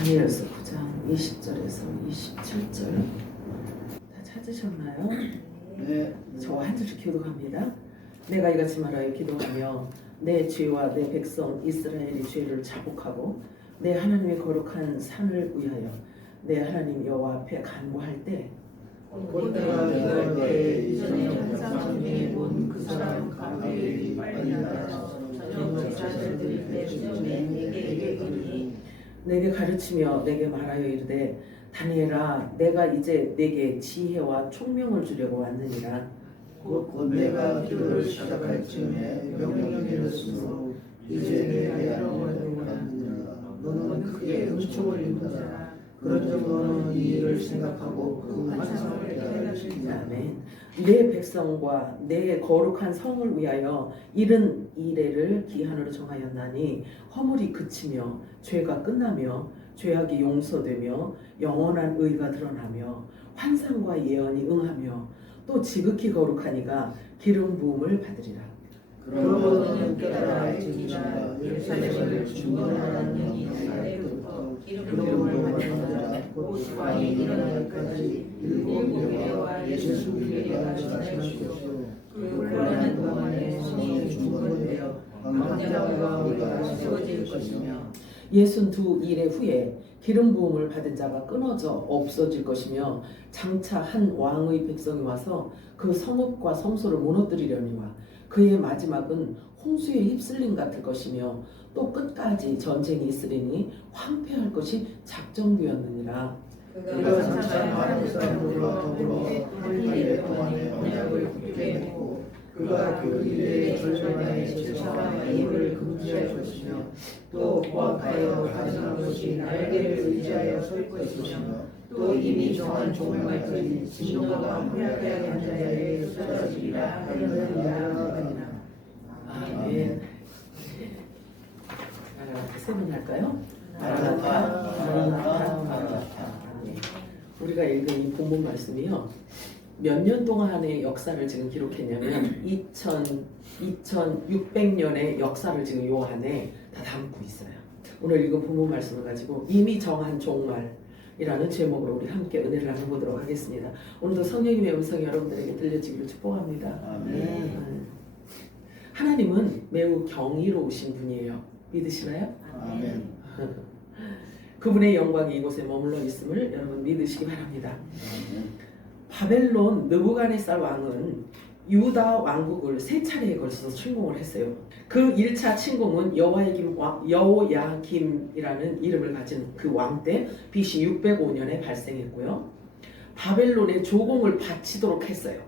다니엘서 9장 20절에서 27절 다 찾으셨나요? 네. 저와 한 절씩 교독합니다. 내가 이같이 말하여 기도하며 내 죄와 내 백성 이스라엘의 죄를 자복하고 내 하나님의 거룩한 산을 위하여 내 하나님 여호와 앞에 간구할 때 곧 내가 기도할 때 이전에 항상 전에 본 그 사람 가브리엘이 빨리 나가서 저녁 제사를 드릴 때쯤에 내게 이르니 내게 가르치며 내게 말하여 이르되 다니엘아 내가 이제 내게 지혜와 총명을 주려고 왔느니라. 곧 내가 기도를 시작할 즈음에 명령이 내렸으므로 이제 내게 알아보려고 하느니라. 너는 크게 은총을 입는 자라. 그런즉 너는 이 일을 생각하고 그 환상을 깨달으시리라. 아멘. 내 백성과 내 거룩한 성을 위하여 이른 이래를 기한으로 정하였나니 허물이 그치며 죄가 끝나며 죄악이 용서되며 영원한 의가 드러나며 환상과 예언이 응하며 또 지극히 거룩하니가 기름 부음을 받으리라. 그러므로 너는 깨달아 알지니라. 예루살렘을 중건하는 이 날부터 기름을 받는 자 곧 왕이 일어나기까지 7개와 62개가 지나시고 그 곤란한 동안에 성이 중건되어 광장과 의가 세워질 것이며 62일의 후에 기름 부음을 받은 자가 끊어져 없어질 것이며 장차 한 왕의 백성이 와서 그 성읍과 성소를 무너뜨리려니와 그의 마지막은 홍수에 휩쓸림 같을 것이며 또 끝까지 전쟁이 있으리니 황폐할 것이 작정되었느니라. 그가 장차 많은 사람들과 더불어 한 일의 동안에 언약을 굳게 맺고 그가 그 일의 절반의 제사와 예물을 금지할 것이며 또 포악하여 가증한 것이 날개를 의지하여 설 것이며 또 이미 정한 종말까지 진노가 허약하게 한 자에게 쏟아지리라 하느니라. 아멘. 세번 할까요? 마라나타, 마라나타, 마라나타. 아멘. 우리가 읽은 이 본문 말씀이요. 몇 년 동안의 역사를 지금 기록했냐면 2600년의 역사를 지금 요 안에 다 담고 있어요. 오늘 읽은 본문 말씀을 가지고 이미 정한 종말이라는 제목으로 우리 함께 은혜를 나눠보도록 하겠습니다. 오늘도 성령님의 음성이 여러분들에게 들려지기를 축복합니다. 아멘. 하나님은 매우 경이로우신 분이에요. 믿으시나요? 아멘. 그분의 영광이 이곳에 머물러 있음을 여러분 믿으시기 바랍니다. 아멘. 바벨론 느부갓네살 왕은 유다 왕국을 세 차례에 걸쳐서 침공을 했어요. 그 1차 침공은 여호야김이라는 이름을 가진 그 왕 때 BC 605년에 발생했고요. 바벨론의 조공을 바치도록 했어요.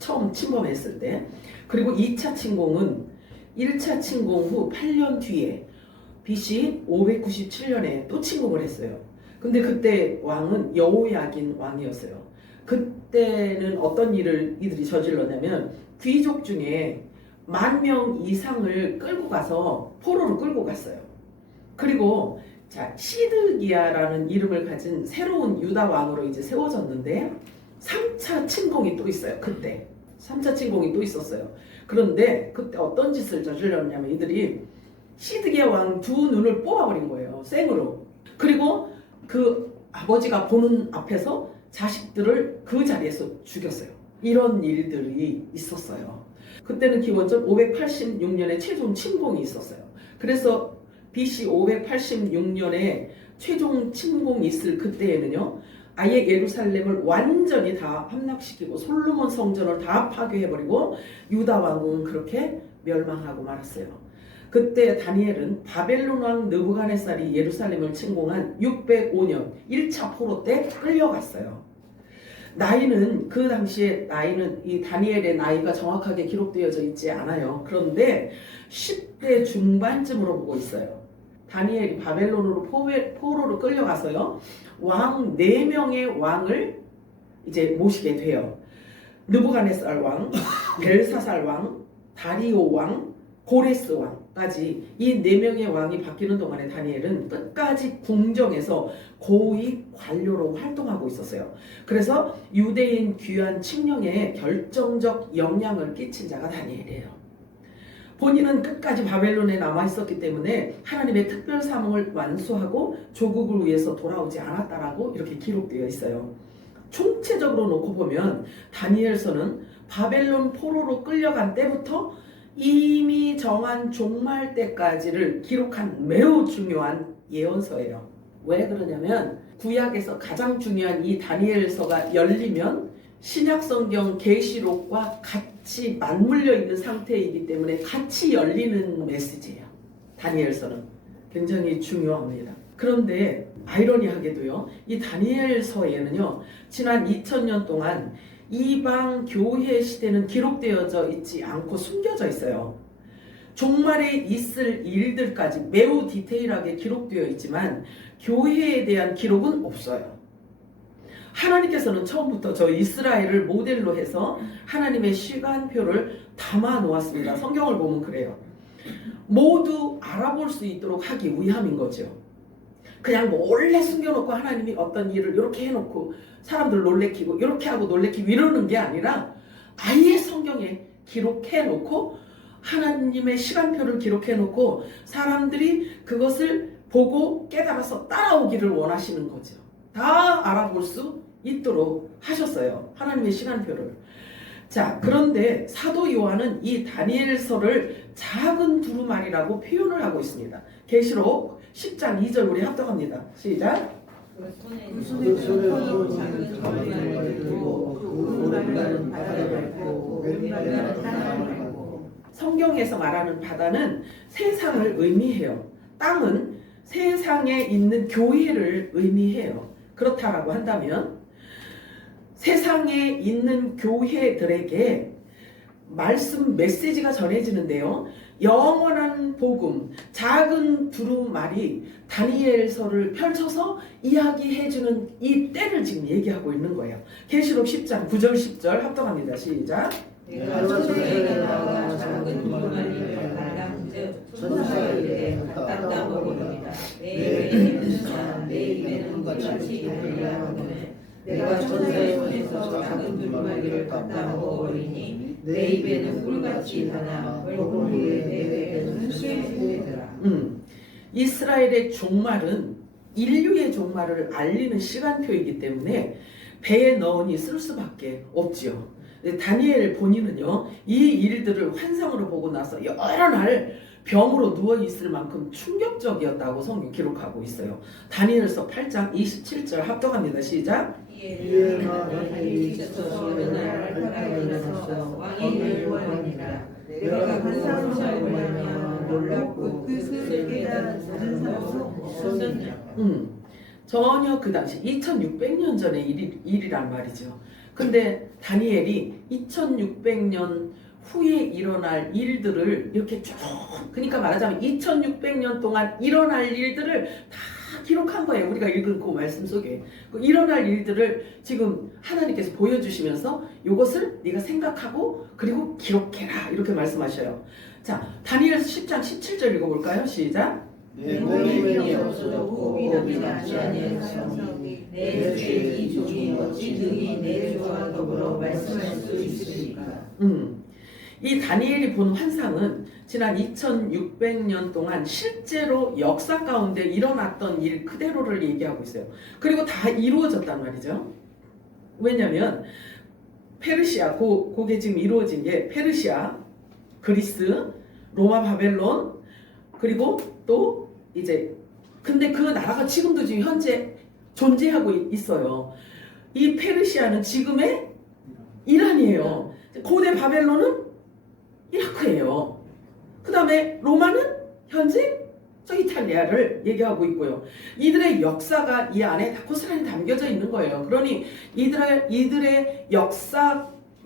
처음 침범했을 때. 그리고 2차 침공은 1차 침공 후 8년 뒤에 BC 597년에 또 침공을 했어요. 근데 그때 왕은 여호야긴 왕이었어요. 그때는 어떤 일을 이들이 저질렀냐면 귀족 중에 10,000명 이상을 끌고 가서 포로로 끌고 갔어요. 그리고 자 시드기야라는 이름을 가진 새로운 유다 왕으로 이제 세워졌는데 3차 침공이 또 있어요. 그때 3차 침공이 또 있었어요. 그런데 그때 어떤 짓을 저질렀냐면 이들이 시드기야 왕 두 눈을 뽑아버린 거예요. 생으로. 그리고 그 아버지가 보는 앞에서 자식들을 그 자리에서 죽였어요. 이런 일들이 있었어요. 그때는 기본적으로 586년에 최종 침공이 있었어요. 그래서 BC 586년에 최종 침공이 있을 그때에는요. 아예 예루살렘을 완전히 다 함락시키고 솔로몬 성전을 다 파괴해버리고 유다 왕국은 그렇게 멸망하고 말았어요. 그때 다니엘은 바벨론 왕 느부갓네살이 예루살렘을 침공한 605년 1차 포로 때 끌려갔어요. 나이는 그 당시에 나이는 이 다니엘의 나이가 정확하게 기록되어져 있지 않아요. 그런데 10대 중반쯤으로 보고 있어요. 다니엘이 바벨론으로 포로로 끌려가서요. 왕 4명의 왕을 이제 모시게 돼요. 느부갓네살 왕, 벨사살 왕, 다리오 왕, 고레스 왕까지 이 4명의 왕이 바뀌는 동안에 다니엘은 끝까지 궁정에서 고위 관료로 활동하고 있었어요. 그래서 유대인 귀한 칙령에 결정적 영향을 끼친 자가 다니엘이에요. 본인은 끝까지 바벨론에 남아 있었기 때문에 하나님의 특별 사명을 완수하고 조국을 위해서 돌아오지 않았다라고 이렇게 기록되어 있어요. 총체적으로 놓고 보면 다니엘서는 바벨론 포로로 끌려간 때부터 이미 정한 종말 때까지를 기록한 매우 중요한 예언서예요. 왜 그러냐면 구약에서 가장 중요한 이 다니엘서가 열리면 신약성경 계시록과 같이 맞물려 있는 상태이기 때문에 같이 열리는 메시지예요. 다니엘서는 굉장히 중요합니다. 그런데 아이러니하게도요, 이 다니엘서에는요, 지난 2000년 동안 이방 교회 시대는 기록되어져 있지 않고 숨겨져 있어요. 종말에 있을 일들까지 매우 디테일하게 기록되어 있지만 교회에 대한 기록은 없어요. 하나님께서는 처음부터 저 이스라엘을 모델로 해서 하나님의 시간표를 담아 놓았습니다. 성경을 보면 그래요. 모두 알아볼 수 있도록 하기 위함인 거죠. 그냥 몰래 숨겨놓고 하나님이 어떤 일을 이렇게 해놓고 사람들 놀래키고 이렇게 하고 놀래키고 이러는 게 아니라 아예 성경에 기록해놓고 하나님의 시간표를 기록해놓고 사람들이 그것을 보고 깨달아서 따라오기를 원하시는 거죠. 다 알아볼 수 있도록 하셨어요. 하나님의 시간표를. 자, 그런데 사도 요한은 이 다니엘서를 작은 두루마리라고 표현을 하고 있습니다. 계시록 10장 2절 우리 합독합니다. 시작. 그 손에서 작은 두루마리를 들고 오르락내리락 바다를 밟고 오르락내리락 땅을 밟고. 성경에서 말하는 바다는 세상을 의미해요. 땅은 세상에 있는 교회를 의미해요. 그렇다라고 한다면 세상에 있는 교회들에게 말씀 메시지가 전해지는데요. 영원한 복음, 작은 두루마리 다니엘서를 펼쳐서 이야기해주는 이 때를 지금 얘기하고 있는 거예요. 계시록 10장 9절 10절 합독합니다. 시작. 내가 천사에게 나아가 작은 두루마리를 발랑즉 천사에게 갖다 먹으리이다. 내 입에는 자, 내 입에는 같이 달리라 하거늘 내가 천사의 손에서 작은 두루마리를 갖다 먹어버리니 내 입에는 꿀같이 하나 얼굴 위에 내 배에는 쇠되더라. 이스라엘의 종말은 인류의 종말을 알리는 시간표이기 때문에 배에 넣으니 쓸 수밖에 없지요. 다니엘 본인은요, 이 일들을 환상으로 보고 나서 여러 날 병으로 누워있을 만큼 충격적이었다고 성경 기록하고 있어요. 다니엘서 8장 27절 합독합니다. 시작. 이에 왕이 지쳐서 어느 날 팔팔에 일어나서 왕이 구하니라. 내가 환상을 보며 놀랍고 그 뜻을 깨달은 사람도 없었느냐. 전혀 그 당시 2600년 전의 일이란 말이죠. 근데 다니엘이 2600년 후에 일어날 일들을 이렇게 쭉, 그러니까 말하자면 2600년 동안 일어날 일들을 다 기록한 거예요. 우리가 읽은 그 말씀 속에 일어날 일들을 지금 하나님께서 보여주시면서 이것을 네가 생각하고 그리고 기록해라 이렇게 말씀하셔요. 자, 다니엘서 10장 17절 읽어볼까요? 시작. 내 몸이 없어졌고 위력이 나지 아니하였으니 내 주의 이 종이 어찌 능히 내 주와 더불어 말씀할 수 있으리까. 이 다니엘이 본 환상은 지난 2600년 동안 실제로 역사 가운데 일어났던 일 그대로를 얘기하고 있어요. 그리고 다 이루어졌단 말이죠. 왜냐하면 페르시아, 그게 지금 이루어진 게 페르시아, 그리스, 로마, 바벨론, 그리고 또 이제 근데 그 나라가 지금도 지금 현재 존재하고 있어요. 이 페르시아는 지금의 이란이에요. 고대 바벨론은 이라크예요. 그 다음에 로마는 현재 저 이탈리아를 얘기하고 있고요. 이들의 역사가 이 안에 다 고스란히 담겨져 있는 거예요. 그러니 이들의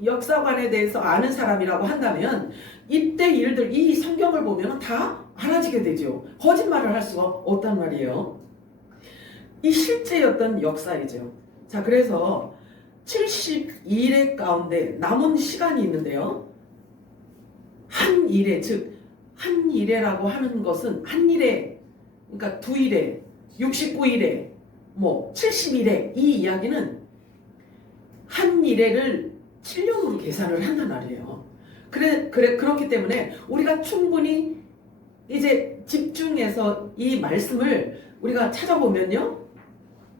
역사관에 대해서 아는 사람이라고 한다면 이때 일들, 이 성경을 보면 다 알아지게 되죠. 거짓말을 할 수가 없단 말이에요. 이 실제였던 역사이죠. 자, 그래서 72일 가운데 남은 시간이 있는데요. 한 일에, 즉 한 일에라고 하는 것은 한 일에, 그러니까 두 일에, 69일에, 뭐 70일에 이 이야기는 한 일에를 7년으로 계산을 한단 말이에요. 그렇기 때문에 우리가 충분히 이제 집중해서 이 말씀을 우리가 찾아보면요.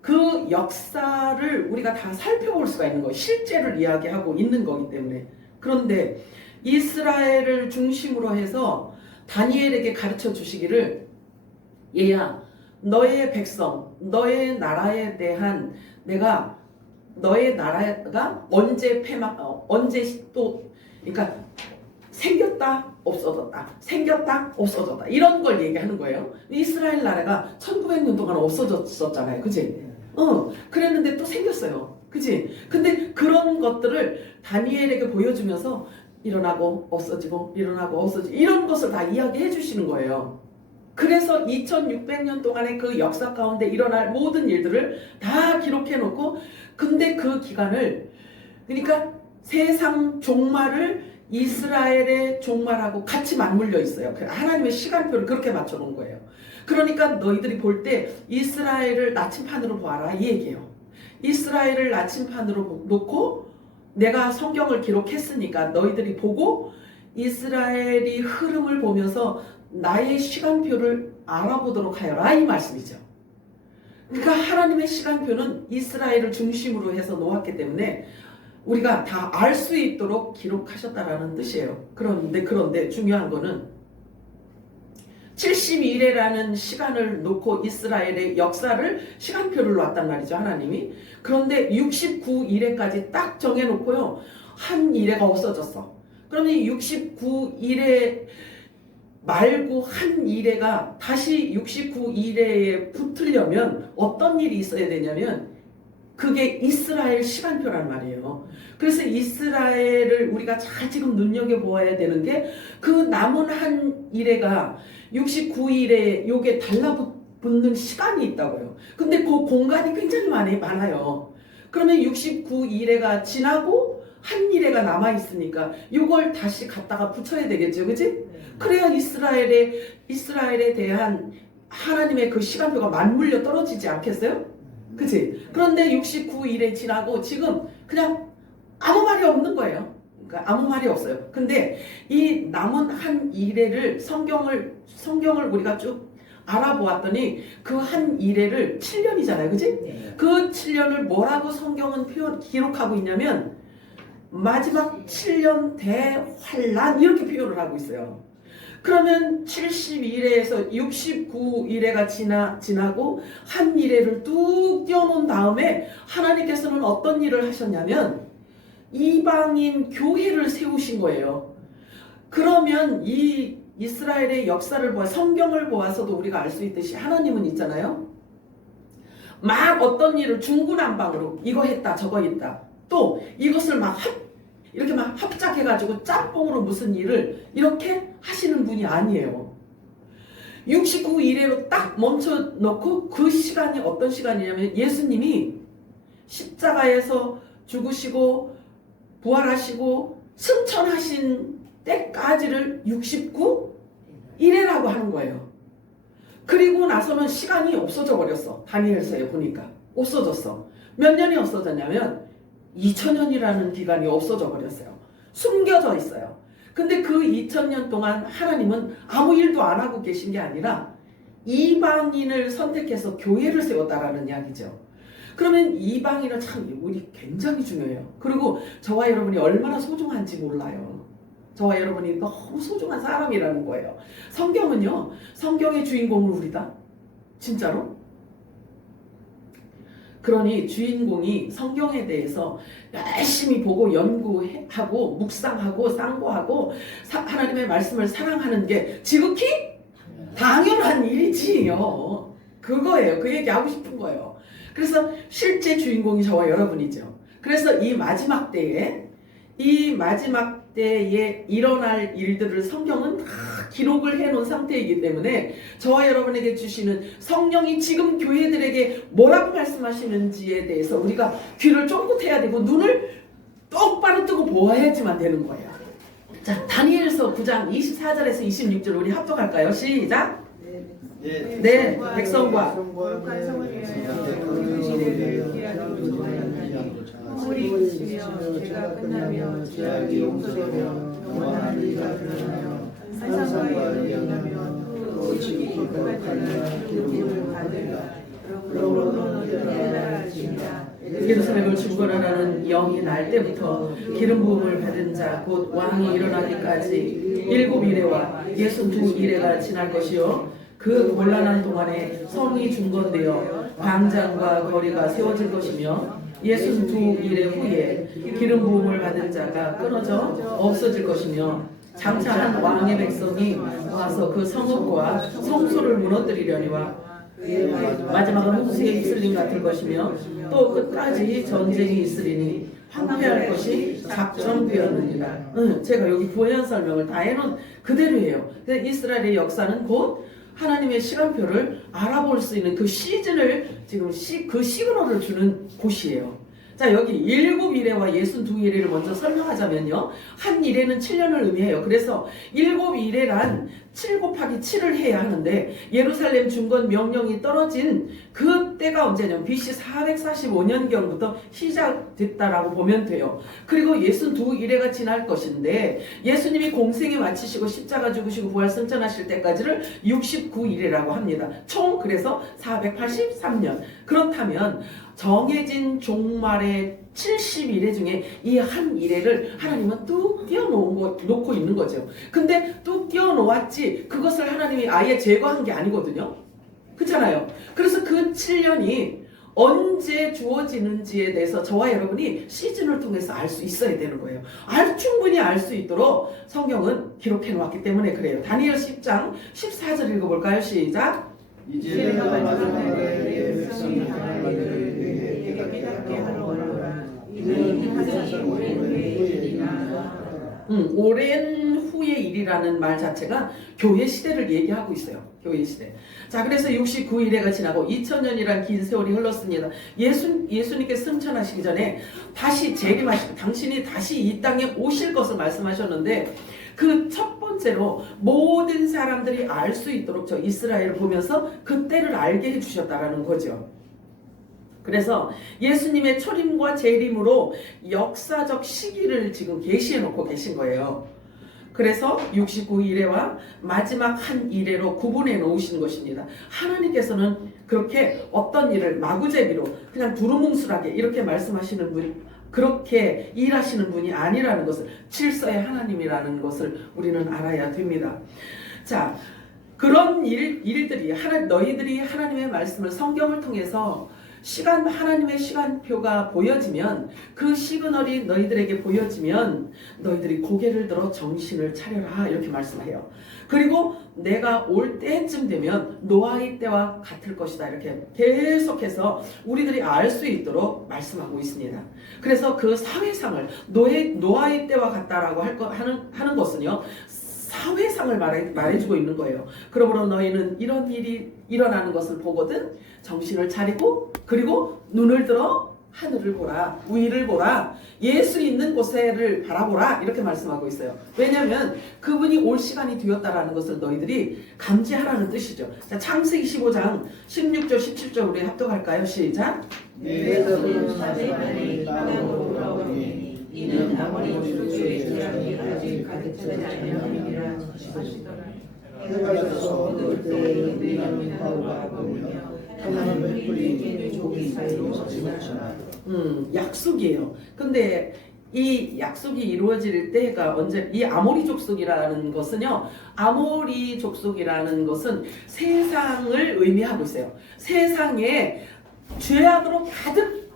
그 역사를 우리가 다 살펴볼 수가 있는 거예요. 실제를 이야기하고 있는 거기 때문에. 그런데 이스라엘을 중심으로 해서 다니엘에게 가르쳐 주시기를 얘야 너의 백성 너의 나라에 대한 내가 너의 나라가 언제 언제 또 그러니까 생겼다 없어졌다 생겼다 없어졌다 이런 걸 얘기하는 거예요. 이스라엘 나라가 1900년 동안 없어졌었잖아요. 그치? 그랬는데 또 생겼어요. 그치? 근데 그런 것들을 다니엘에게 보여주면서 일어나고 없어지고 일어나고 없어지고 이런 것을 다 이야기해 주시는 거예요. 그래서 2600년 동안의 그 역사 가운데 일어날 모든 일들을 다 기록해 놓고 근데 그 기간을 그러니까 세상 종말을 이스라엘의 종말하고 같이 맞물려 있어요. 하나님의 시간표를 그렇게 맞춰 놓은 거예요. 그러니까 너희들이 볼 때 이스라엘을 나침판으로 보아라 이 얘기예요. 이스라엘을 나침판으로 놓고 내가 성경을 기록했으니까 너희들이 보고 이스라엘이 흐름을 보면서 나의 시간표를 알아보도록 하여라 이 말씀이죠. 그러니까 하나님의 시간표는 이스라엘을 중심으로 해서 놓았기 때문에 우리가 다 알 수 있도록 기록하셨다라는 뜻이에요. 그런데 중요한 거는 72일이라는 시간을 놓고 이스라엘의 역사를 시간표를 놨단 말이죠. 하나님이. 그런데 69일에까지 딱 정해놓고요. 한 일회가 없어졌어. 그러면 69일에 말고 한 일회가 다시 69일에 붙으려면 어떤 일이 있어야 되냐면 그게 이스라엘 시간표란 말이에요. 그래서 이스라엘을 우리가 잘 지금 눈여겨보아야 되는 게 그 남은 한 일회가 69일에 요게 달라붙는 시간이 있다고요. 근데 그 공간이 굉장히 많아요. 그러면 69일회가 지나고 한 일회가 남아있으니까 요걸 다시 갖다가 붙여야 되겠죠. 그치? 그래야 이스라엘에 대한 하나님의 그 시간표가 맞물려 떨어지지 않겠어요? 그치? 그런데 69일에 지나고 지금 그냥 아무 말이 없는 거예요. 그러니까 아무 말이 없어요. 근데 이 남은 한 일회를 성경을 우리가 쭉 알아보았더니 그 한 일회를 7년이잖아요. 그치? 네. 그 7년을 뭐라고 성경은 기록하고 있냐면 마지막 7년 대환란 이렇게 표현을 하고 있어요. 그러면 72일에서 69일회가 지나고 한 일회를 뚝 띄워놓은 다음에 하나님께서는 어떤 일을 하셨냐면 이방인 교회를 세우신 거예요. 그러면 이 이스라엘의 역사를 성경을 보아서도 우리가 알 수 있듯이 하나님은 있잖아요. 막 어떤 일을 중구난방으로 이거 했다 저거 했다 또 이것을 이렇게 막 합작해가지고 짬뽕으로 무슨 일을 이렇게 하시는 분이 아니에요. 69일회로 딱 멈춰놓고 그 시간이 어떤 시간이냐면 예수님이 십자가에서 죽으시고 부활하시고 승천하신 때까지를 69일회라고 하는 거예요. 그리고 나서는 시간이 없어져 버렸어. 다니엘서에 보니까 없어졌어. 몇 년이 없어졌냐면 2000년이라는 기간이 없어져 버렸어요. 숨겨져 있어요. 근데 그 2000년 동안 하나님은 아무 일도 안 하고 계신 게 아니라 이방인을 선택해서 교회를 세웠다라는 이야기죠. 그러면 이방인은 참 우리 굉장히 중요해요. 그리고 저와 여러분이 얼마나 소중한지 몰라요. 저와 여러분이 너무 소중한 사람이라는 거예요. 성경은요. 성경의 주인공은 우리다. 진짜로. 그러니 주인공이 성경에 대해서 열심히 보고 연구하고 묵상하고 상고하고 하나님의 말씀을 사랑하는 게 지극히 당연한 일이지요. 그거예요. 그 얘기하고 싶은 거예요. 그래서 실제 주인공이 저와 여러분이죠. 그래서 이 마지막 때에 일어날 일들을 성경은 다 기록을 해놓은 상태이기 때문에 저와 여러분에게 주시는 성령이 지금 교회들에게 뭐라고 말씀하시는지에 대해서 우리가 귀를 쫑긋해야 되고 눈을 똑바로 뜨고 보아야지만 되는 거예요. 자, 다니엘서 9장 24절에서 26절 우리 합독할까요? 시작! 네, 백성과 우리 있으며 죄가 끝나며 죄악이 용서되며 영원한 의가 드러나며 환상과 이행하며 또 지극히 거룩하며 기쁨을 받으리라. 그러므로 너희는 깨달을지니라. 예루살렘을 중건하라는 영이 날 때부터 기름 부음을 받은 자 곧 왕이 일어나기까지 7이레와 62이레가 지날 것이요 그 곤란한 동안에 성이 중건되어 광장과 거리가 세워질 것이며 62이레 후에 기름 부음을 받은 자가 끊어져 없어질 것이며 장차 한 왕의 백성이 와서 그 성읍과 성소를 무너뜨리려니와 마지막은 홍수의 이슬림 같을 것이며 또 끝까지 전쟁이 있으리니 황폐할 것이 작정되었느니라. 제가 여기 부연 설명을 다 해놓은 그대로예요. 근데 이스라엘의 역사는 곧 하나님의 시간표를 알아볼 수 있는 그 시즌을 지금 그 시그널을 주는 곳이에요. 자, 여기 7이레와 62이레를 먼저 설명하자면요. 한 이레는 7년을 의미해요. 그래서 7이레란 7 곱하기 7을 해야 하는데 예루살렘 중건 명령이 떨어진 그 때가 언제냐면 BC 445년경부터 시작됐다라고 보면 돼요. 그리고 62이레가 지날 것인데 예수님이 공생에 마치시고 십자가 죽으시고 부활 승천하실 때까지를 69이레라고 합니다. 총 그래서 483년. 그렇다면 정해진 종말의 70이레 중에 이 한 이레를 하나님은 뚝 띄워놓고 있는 거죠. 근데 뚝 띄워놓았지 그것을 하나님이 아예 제거한 게 아니거든요. 그렇잖아요. 그래서 그 7년이 언제 주어지는지에 대해서 저와 여러분이 시즌을 통해서 알 수 있어야 되는 거예요. 충분히 알 수 있도록 성경은 기록해 놓았기 때문에 그래요. 다니엘 10장 14절 읽어볼까요? 시작. 이제 마지막에 내 백성이 당할 일을 내게 깨닫게 하노라. 이는 항상 오랜 후의 일이니라. 오랜 후의 일이라는 말 자체가 교회 시대를 얘기하고 있어요. 교회 시대. 자, 그래서 69일에가 지나고 2000년이란 긴 세월이 흘렀습니다. 예수님께 승천하시기 전에 다시 재림하시고 당신이 다시 이 땅에 오실 것을 말씀하셨는데 그 첫 번째로 모든 사람들이 알 수 있도록 저 이스라엘을 보면서 그 때를 알게 해주셨다라는 거죠. 그래서 예수님의 초림과 재림으로 역사적 시기를 지금 계시해 놓고 계신 거예요. 그래서 69일에와 마지막 한 일에로 구분해 놓으신 것입니다. 하나님께서는 그렇게 어떤 일을 마구제비로 그냥 두루뭉술하게 이렇게 말씀하시는 분, 그렇게 일하시는 분이 아니라는 것을, 질서의 하나님이라는 것을 우리는 알아야 됩니다. 자, 그런 일들이 너희들이 하나님의 말씀을 성경을 통해서 하나님의 시간표가 보여지면, 그 시그널이 너희들에게 보여지면 너희들이 고개를 들어 정신을 차려라, 이렇게 말씀해요. 그리고 내가 올 때쯤 되면 노아의 때와 같을 것이다, 이렇게 계속해서 우리들이 알 수 있도록 말씀하고 있습니다. 그래서 그 사회상을 노아의 때와 같다라고 하는 것은요, 사회상을 말해주고 있는 거예요. 그러므로 너희는 이런 일이 일어나는 것을 보거든 정신을 차리고, 그리고 눈을 들어 하늘을 보라, 위를 보라, 예수 있는 곳을 바라보라, 이렇게 말씀하고 있어요. 왜냐하면 그분이 올 시간이 되었다라는 것을 너희들이 감지하라는 뜻이죠. 자, 창세기 15장 16절 17절 우리 합독할까요? 시작. 내 백성은 사대만이 땅으로 돌아오니 이는 아무리 주의 재앙이 아직 가득 차지 아니함이니라 하시더라. 해가 져서 어두울 때에 은밀한 바우가 보이며 하나는 횃불이 조기 사이로 지나치나. 약속이에요. 근데 이 약속이 이루어질 때가 언제? 이 아모리 족속이라는 것은요, 아모리 족속이라는 것은 세상을 의미하고 있어요. 세상에 죄악으로 가득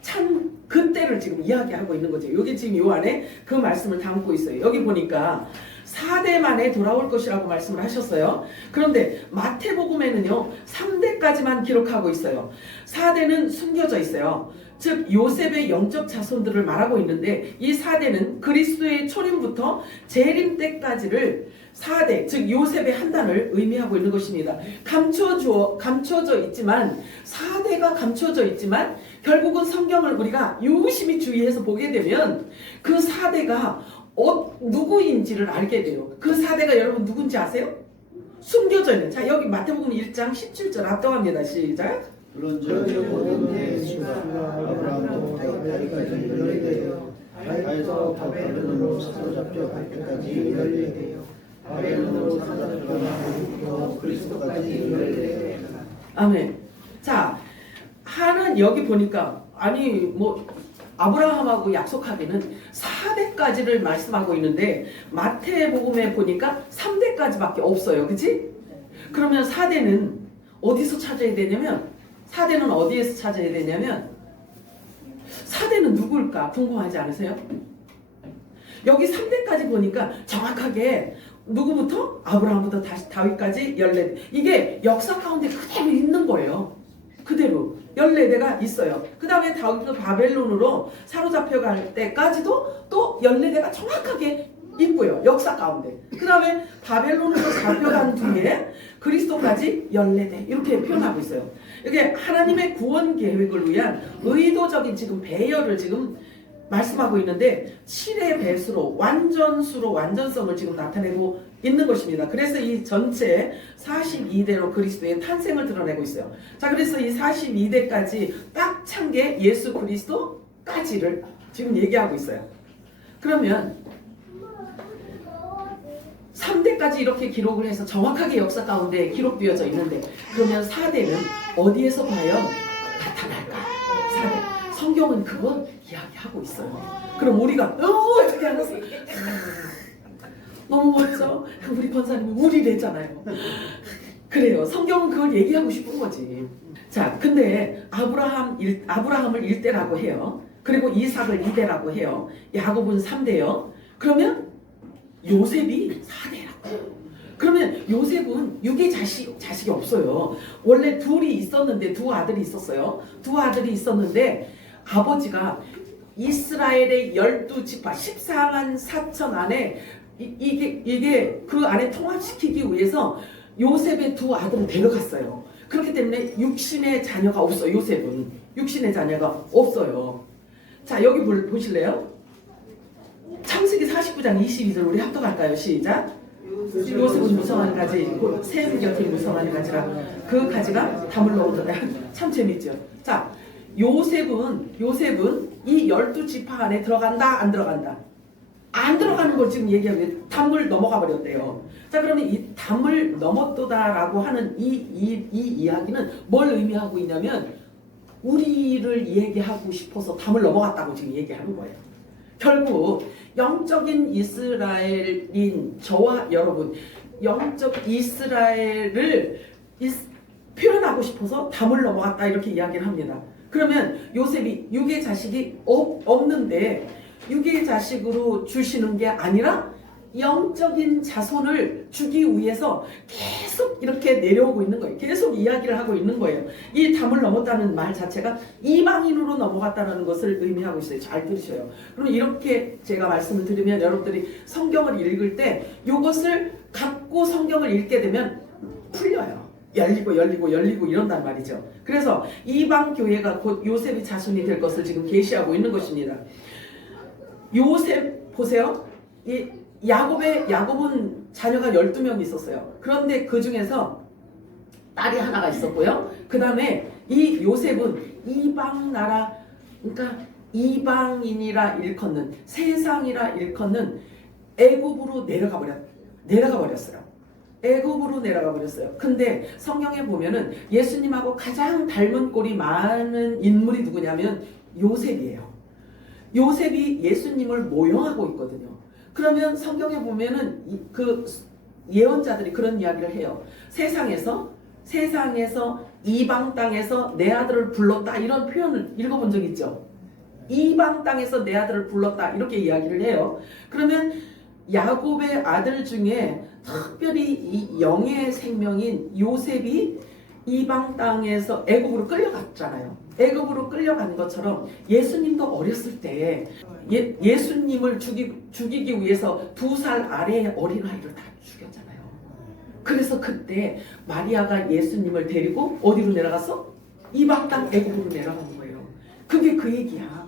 찬 그때를 지금 이야기하고 있는 거죠. 여기 지금 요 안에 그 말씀을 담고 있어요. 여기 보니까 4대 만에 돌아올 것이라고 말씀을 하셨어요. 그런데 마태복음에는요 3대까지만 기록하고 있어요. 4대는 숨겨져 있어요. 즉 요셉의 영적 자손들을 말하고 있는데, 이 4대는 그리스도의 초림부터 재림 때까지를 4대, 즉 요셉의 한 단을 의미하고 있는 것입니다. 감춰져 있지만, 4대가 감춰져 있지만 결국은 성경을 우리가 유심히 주의해서 보게 되면 그 4대가 누구인지를 알게 돼요. 그 4대가 여러분 누군지 아세요? 숨겨져 있는. 자, 여기 마태복음 1장 17절 합독합니다. 시작. 그런즉 모든 내 수가 아브라함부터 다윗까지 너희대로 발에서 바벨론으로 사로잡혀 갈 때까지 열례되어 바벨론으로 사로잡혀 나로부터 그리스도까지 열례되어 아멘. 자, 하는 여기 보니까 아니 뭐 아브라함하고 약속하기는 4대까지를 말씀하고 있는데 마태복음에 보니까 3대까지밖에 없어요. 그치? 그러면 4대는 어디서 찾아야 되냐면 4대는 어디에서 찾아야 되냐면 4대는 누굴까 궁금하지 않으세요? 여기 3대까지 보니까 정확하게 누구부터? 아브라함부터 다시 다윗까지 14대. 이게 역사 가운데 그대로 있는 거예요. 그대로 14대가 있어요. 그 다음에 다윗도 바벨론으로 사로잡혀 갈 때까지도 또 14대가 정확하게 있고요. 역사 가운데. 그 다음에 바벨론으로 잡혀간 뒤에 그리스도까지 14대 이렇게 표현하고 있어요. 이게 하나님의 구원 계획을 위한 의도적인 지금 배열을 지금 말씀하고 있는데 7의 배수로 완전수로 완전성을 지금 나타내고 있는 것입니다. 그래서 이 전체 42대로 그리스도의 탄생을 드러내고 있어요. 자, 그래서 이 42대까지 딱 찬 게 예수 그리스도까지를 지금 얘기하고 있어요. 그러면 3대까지 이렇게 기록을 해서 정확하게 역사 가운데 기록되어져 있는데 그러면 4대는 어디에서 과연 나타날까? 4대. 성경은 그걸 이야기하고 있어요. 그럼 우리가 어떻게 알았어? 너무 멋져. 우리 권사님이 우리랬잖아요. 그래요. 성경은 그걸 얘기하고 싶은 거지. 자, 근데 아브라함을 1대라고 해요. 그리고 이삭을 2대라고 해요. 야곱은 3대요. 그러면 요셉이 4대라고. 그러면 요셉은 육의 자식이 없어요. 원래 둘이 있었는데 두 아들이 있었어요. 두 아들이 있었는데 아버지가 이스라엘의 12지파 14만 4천 안에 이게 그 안에 통합시키기 위해서 요셉의 두 아들을 데려갔어요. 그렇기 때문에 육신의 자녀가 없어요. 요셉은 육신의 자녀가 없어요. 자, 여기 보실래요? 창세기 49장 22절 우리 합독할까요? 시작. 요셉은 무성한 가지 곧 샘 곁에 무성한 가지라 그 가지가 담을 넣었다. 참 재밌죠. 자, 요셉은 이 12지파 안에 들어간다 안 들어간다? 안 들어가는 걸 지금 얘기하면 담을 넘어가 버렸대요. 자, 그러면 이 담을 넘었도다라고 하는 이 이야기는 뭘 의미하고 있냐면 우리를 얘기하고 싶어서 담을 넘어갔다고 지금 얘기하는 거예요. 결국 영적인 이스라엘인 저와 여러분, 영적 이스라엘을 표현하고 싶어서 담을 넘어갔다 이렇게 이야기를 합니다. 그러면 요셉이 육의 자식이 없는데 육의 자식으로 주시는 게 아니라 영적인 자손을 주기 위해서 계속 이렇게 내려오고 있는 거예요. 계속 이야기를 하고 있는 거예요. 이 담을 넘었다는 말 자체가 이방인으로 넘어갔다는 것을 의미하고 있어요. 잘 들으셔요. 그럼 이렇게 제가 말씀을 드리면 여러분들이 성경을 읽을 때 이것을 갖고 성경을 읽게 되면 풀려요. 열리고 이런단 말이죠. 그래서 이방 교회가 곧 요셉의 자손이 될 것을 지금 계시하고 있는 것입니다. 요셉 보세요. 야곱은 자녀가 12명이 있었어요. 그런데 그 중에서 딸이 하나가 있었고요. 그 다음에 이 요셉은 이방 나라, 그러니까 이방인이라 일컫는, 세상이라 일컫는 애굽으로 내려가 버렸어요. 애굽으로 내려가 버렸어요. 근데 성경에 보면은 예수님하고 가장 닮은 꼴이 많은 인물이 누구냐면 요셉이에요. 요셉이 예수님을 모형하고 있거든요. 그러면 성경에 보면은 그 예언자들이 그런 이야기를 해요. 세상에서 이방 땅에서 내 아들을 불렀다 이런 표현을 읽어본 적 있죠. 이방 땅에서 내 아들을 불렀다 이렇게 이야기를 해요. 그러면 야곱의 아들 중에 특별히 이 영의 생명인 요셉이 이방 땅에서 애굽으로 끌려갔잖아요. 애굽으로 끌려간 것처럼 예수님도 어렸을 때 예수님을 죽이기 위해서 2살 아래의 어린아이를 다 죽였잖아요. 그래서 그때 마리아가 예수님을 데리고 어디로 내려갔어? 이방 땅 애굽으로 내려간 거예요. 그게 그 얘기야.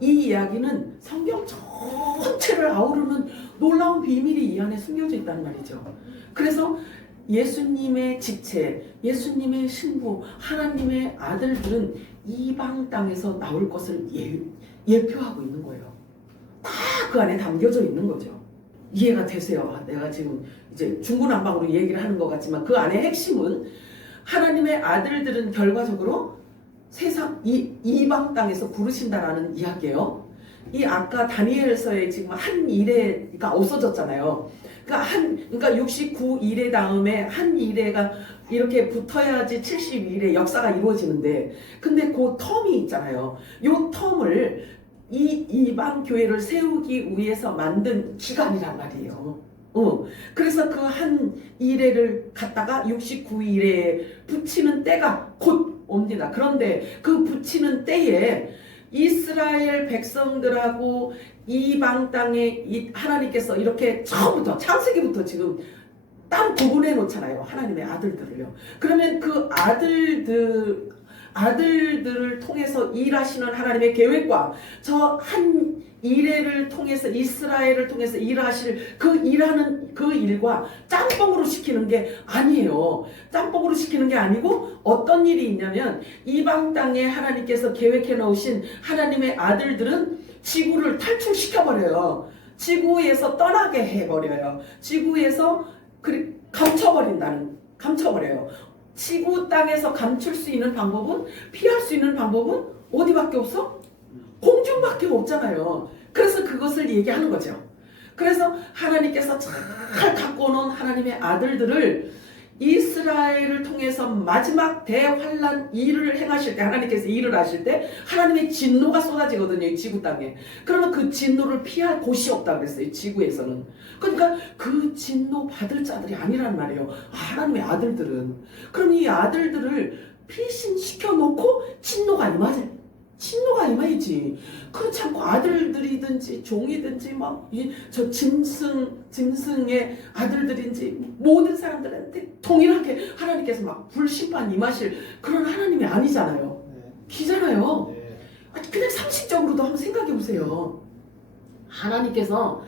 이 이야기는 성경 전체를 아우르는 놀라운 비밀이 이 안에 숨겨져 있다는 말이죠. 그래서 예수님의 지체, 예수님의 신부, 하나님의 아들들은 이방 땅에서 나올 것을 예표하고 있는 거예요. 다 그 안에 담겨져 있는 거죠. 이해가 되세요? 내가 지금 이제 중구난방으로 얘기를 하는 것 같지만 그 안에 핵심은 하나님의 아들들은 결과적으로 세상 이방 땅에서 부르신다라는 이야기예요. 이 아까 다니엘서에 지금 한 이레가 없어졌잖아요. 그러니까 69이레 다음에 한 이레가 이렇게 붙어야지 72일의 역사가 이루어지는데, 근데 그 텀이 있잖아요. 요 텀을 이 이방 교회를 세우기 위해서 만든 기간이란 말이에요. 그래서 그 한 이레를 갖다가 69일에 붙이는 때가 곧 옵니다. 그런데 그 붙이는 때에 이스라엘 백성들하고 이방 땅에 하나님께서 이렇게 처음부터 창세기부터 지금 따로 구분해 놓잖아요. 하나님의 아들들을요. 그러면 그 아들들을 통해서 일하시는 하나님의 계획과 저 한 이레를 통해서 이스라엘을 통해서 일하실 그 일하는 그 일과 짬뽕으로 시키는 게 아니에요. 짬뽕으로 시키는 게 아니고 어떤 일이 있냐면 이방 땅에 하나님께서 계획해 놓으신 하나님의 아들들은 지구를 탈출시켜버려요. 지구에서 떠나게 해버려요. 지구에서 감춰버려요. 지구 땅에서 감출 수 있는 방법은, 피할 수 있는 방법은 어디밖에 없어? 공중밖에 없잖아요. 그래서 그것을 얘기하는 거죠. 그래서 하나님께서 잘 갖고 놓은 하나님의 아들들을 이스라엘을 통해서 마지막 대환란 일을 행하실 때, 하나님께서 일을 하실 때 하나님의 진노가 쏟아지거든요. 이 지구 땅에. 그러면 그 진노를 피할 곳이 없다고 그랬어요. 지구에서는. 그러니까 그 진노 받을 자들이 아니란 말이에요. 하나님의 아들들은. 그럼 이 아들들을 피신시켜 놓고 진노가 임하야지. 그렇지 않고 아들들이든지 종이든지 저 짐승의 아들들인지 모든 사람들한테 동일하게 하나님께서 막 불심판 임하실 그런 하나님이 아니잖아요. 기잖아요. 그냥 상식적으로도 한번 생각해 보세요. 하나님께서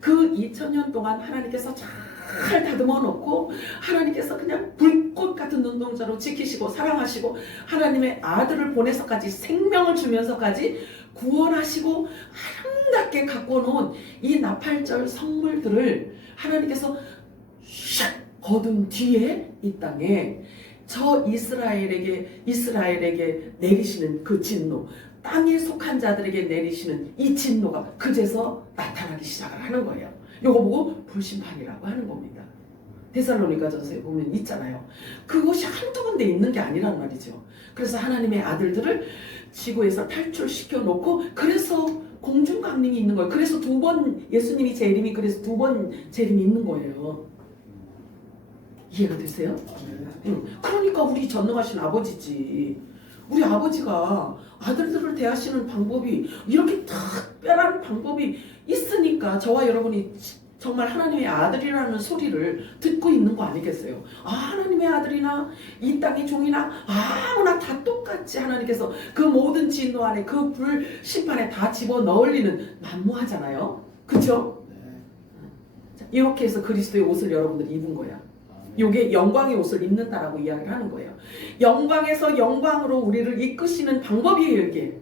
그 2000년 동안 하나님께서 잘 다듬어 놓고 하나님께서 그냥 불꽃 같은 눈동자로 지키시고 사랑하시고 하나님의 아들을 보내서까지 생명을 주면서까지 구원하시고 아름답게 갖고 놓은 이 나팔절 성물들을 하나님께서 샥 거둔 뒤에 이 땅에 저 이스라엘에게 내리시는 그 진노, 땅에 속한 자들에게 내리시는 이 진노가 그제서 나타나기 시작을 하는 거예요. 요거 보고 불심판이라고 하는 겁니다. 데살로니가전서에 보면 있잖아요. 그것이 한두 군데 있는 게 아니란 말이죠. 그래서 하나님의 아들들을 지구에서 탈출시켜 놓고 그래서 공중강림이 있는 거예요. 그래서 두 번 예수님이 재림이 그래서 두 번 재림이 있는 거예요. 이해가 되세요? 그러니까 우리 전능하신 아버지지. 우리 아버지가 아들들을 대하시는 방법이 이렇게 특별한 방법이 있으니까 저와 여러분이 정말 하나님의 아들이라는 소리를 듣고 있는 거 아니겠어요? 하나님의 아들이나 이 땅의 종이나 아무나 다 똑같이 하나님께서 그 모든 진노 안에 그 불심판에 다 집어넣으리는 만무하잖아요. 그렇죠? 이렇게 해서 그리스도의 옷을 여러분들이 입은 거야. 요게 영광의 옷을 입는다라고 이야기를 하는 거예요. 영광에서 영광으로 우리를 이끄시는 방법이에요, 이게.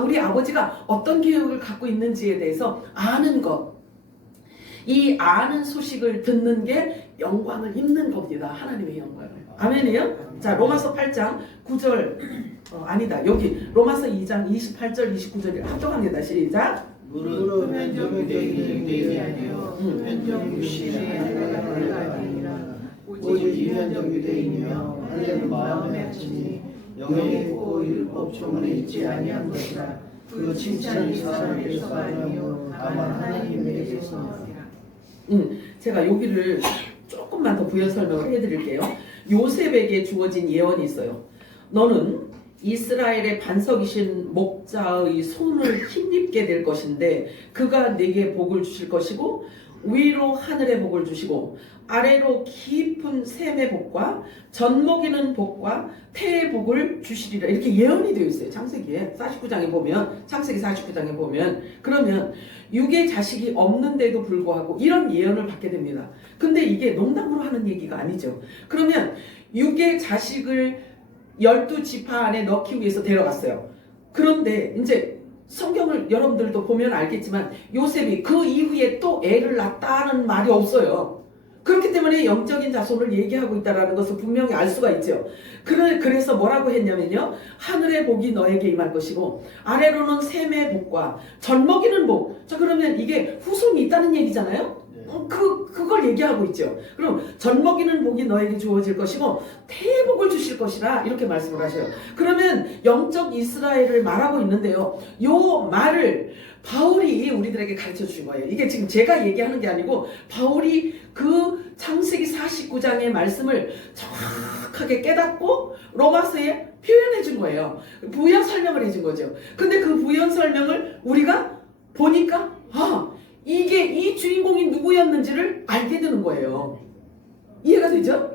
우리 아버지가 어떤 계획을 갖고 있는지에 대해서 아는 것. 이 아는 소식을 듣는 게 영광을 입는 겁니다. 하나님의 영광을. 아멘이요? 자, 로마서 8장 9절. 아니다. 여기 로마서 2장 28절 29절이 합독합니다. 시작. 무릇 면적이 아니요 면적 육신의 아니라 오직 이면적 유대인이며 하나님 마음에 합치니 영에 있고 율법 조문에 있지 아니한 것이라. 그 칭찬이 사람에게서 아니요 다만 하나님에게서. 제가 여기를 조금만 더 부연 설명을 해드릴게요. 요셉에게 주어진 예언이 있어요. 너는 이스라엘의 반석이신 목자의 손을 힘입게 될 것인데 그가 네게 복을 주실 것이고 위로 하늘의 복을 주시고 아래로 깊은 샘의 복과 젖먹이는 복과 태의 복을 주시리라. 이렇게 예언이 되어 있어요. 창세기 49장에 보면. 그러면 육의 자식이 없는데도 불구하고 이런 예언을 받게 됩니다. 근데 이게 농담으로 하는 얘기가 아니죠. 그러면 육의 자식을 12지파 안에 넣기 위해서 데려갔어요. 그런데 이제 성경을 여러분들도 보면 알겠지만 요셉이 그 이후에 또 애를 낳았다는 말이 없어요. 그렇기 때문에 영적인 자손을 얘기하고 있다는 것을 분명히 알 수가 있죠. 그래서 뭐라고 했냐면요. 하늘의 복이 너에게 임할 것이고 아래로는 샘의 복과 젖먹이는 복. 자, 그러면 이게 후손이 있다는 얘기잖아요. 그걸 얘기하고 있죠. 그럼 젖먹이는 복이 너에게 주어질 것이고 태의 복을 주실 것이라 이렇게 말씀을 하셔요. 그러면 영적 이스라엘을 말하고 있는데요. 요 말을 바울이 우리들에게 가르쳐 준 거예요. 이게 지금 제가 얘기하는 게 아니고 바울이 그 창세기 49장의 말씀을 정확하게 깨닫고 로마서에 표현해 준 거예요. 부연 설명을 해 준 거죠. 근데 그 부연 설명을 우리가 보니까 이게 이 주인공이 누구였는지를 알게 되는 거예요. 이해가 되죠?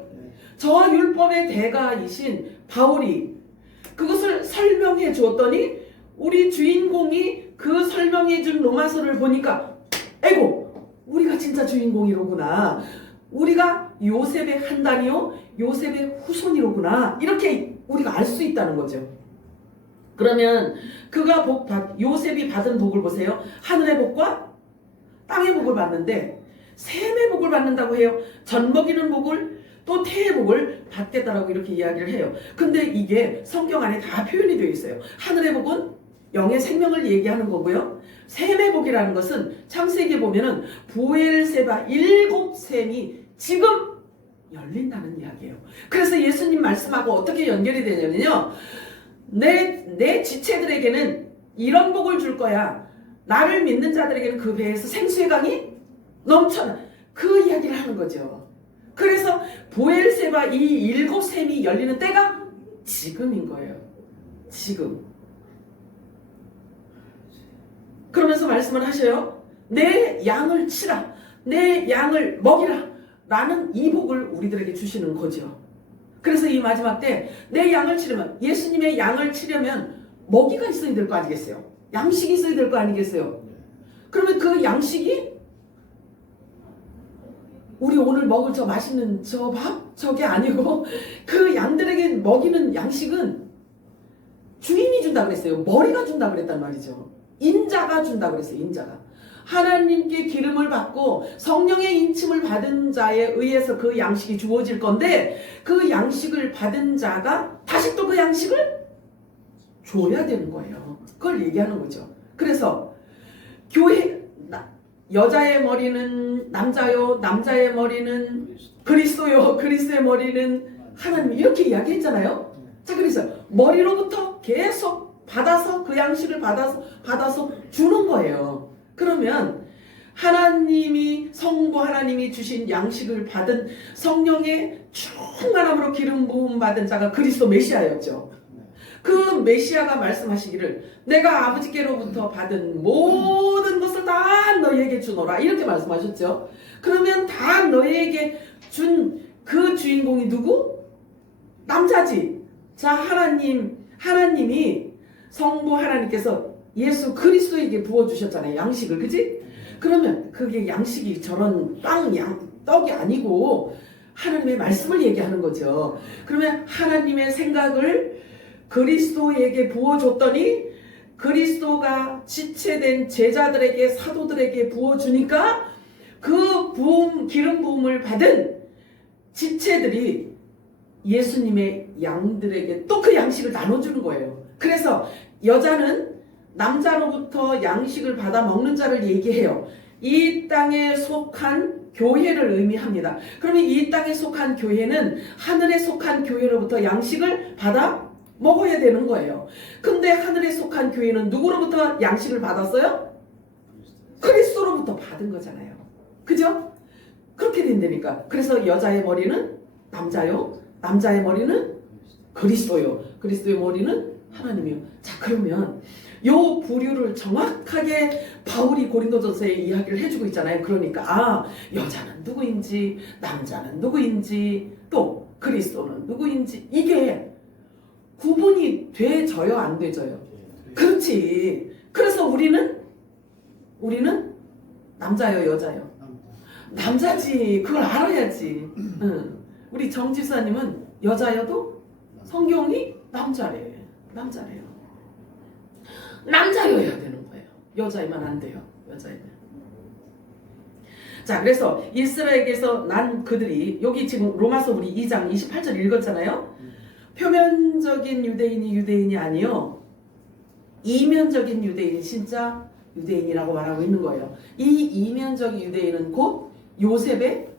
저와 율법의 대가이신 바울이 그것을 설명해 주었더니 우리 주인공이 그 설명해 준 로마서를 보니까 에고 우리가 진짜 주인공이로구나. 우리가 요셉의 한단이요 요셉의 후손이로구나. 이렇게 우리가 알 수 있다는 거죠. 그러면 그가 요셉이 받은 복을 보세요. 하늘의 복과 땅의 복을 받는데 샘의 복을 받는다고 해요. 젖먹이는 복을 또 태의 복을 받겠다라고 이렇게 이야기를 해요. 근데 이게 성경 안에 다 표현이 되어 있어요. 하늘의 복은 영의 생명을 얘기하는 거고요. 샘의 복이라는 것은 창세기에 보면은 부엘세바 7샘이 지금 열린다는 이야기예요. 그래서 예수님 말씀하고 어떻게 연결이 되냐면요. 내 지체들에게는 이런 복을 줄 거야. 나를 믿는 자들에게는 그 배에서 생수의 강이 넘쳐나. 그 이야기를 하는 거죠. 그래서 부엘세바 이 7샘이 열리는 때가 지금인 거예요. 지금. 그러면서 말씀을 하셔요. 내 양을 치라. 내 양을 먹이라. 라는 이 복을 우리들에게 주시는 거죠. 그래서 이 마지막 때 내 양을 치려면 예수님의 양을 치려면 먹이가 있어야 될 거 아니겠어요? 양식이 있어야 될 거 아니겠어요? 그러면 그 양식이 우리 오늘 먹을 저 맛있는 저 밥? 저게 아니고 그 양들에게 먹이는 양식은 주인이 준다고 그랬어요. 머리가 준다고 그랬단 말이죠. 인자가 준다고 그랬어요. 인자가. 하나님께 기름을 받고 성령의 인침을 받은 자에 의해서 그 양식이 주어질 건데 그 양식을 받은 자가 다시 또 그 양식을 줘야 되는 거예요. 그걸 얘기하는 거죠. 그래서 교회 여자의 머리는 남자요, 남자의 머리는 그리스도요, 그리스도의 머리는 하나님 이렇게 이야기했잖아요. 자, 그래서 머리로부터 계속 받아서 그 양식을 받아서 주는 거예요. 그러면 하나님이 성부 하나님이 주신 양식을 받은 성령의 충만함으로 기름 부음 받은 자가 그리스도 메시아였죠. 그 메시아가 말씀하시기를 내가 아버지께로부터 받은 모든 것을 다 너희에게 주노라 이렇게 말씀하셨죠. 그러면 다 너희에게 준 그 주인공이 누구? 남자지. 자, 하나님이 성부 하나님께서 예수 그리스도에게 부어주셨잖아요. 양식을. 그지? 그러면 그게 양식이 저런 떡이 아니고 하나님의 말씀을 얘기하는 거죠. 그러면 하나님의 생각을 그리스도에게 부어줬더니 그리스도가 지체된 제자들에게 사도들에게 부어주니까 그 기름 부음을 받은 지체들이 예수님의 양들에게 또 그 양식을 나눠주는 거예요. 그래서 여자는 남자로부터 양식을 받아 먹는 자를 얘기해요. 이 땅에 속한 교회를 의미합니다. 그러면 이 땅에 속한 교회는 하늘에 속한 교회로부터 양식을 받아 먹어야 되는 거예요. 근데 하늘에 속한 교회는 누구로부터 양식을 받았어요? 그리스도로부터 받은 거잖아요. 그죠? 그렇게 된다니까. 그래서 여자의 머리는 남자요, 남자의 머리는 그리스도요, 그리스도의 머리는 하나님이요. 자, 그러면 요 부류를 정확하게 바울이 고린도전서에 이야기를 해주고 있잖아요. 그러니까 여자는 누구인지 남자는 누구인지 또 그리스도는 누구인지 이게 구분이 돼져요, 안 돼져요? 그렇지. 그래서 우리는 남자요, 여자요? 남자지. 그걸 알아야지. 우리 정 집사님은 여자여도 성경이 남자래요. 남자여야 되는 거예요. 여자이면 안 돼요. 여자이면. 자, 그래서 이스라엘에게서 난 그들이 여기 지금 로마서 우리 2장 28절 읽었잖아요. 표면적인 유대인이 아니요, 이면적인 유대인이 진짜 유대인이라고 말하고 있는 거예요. 이 이면적인 유대인은 곧 요셉의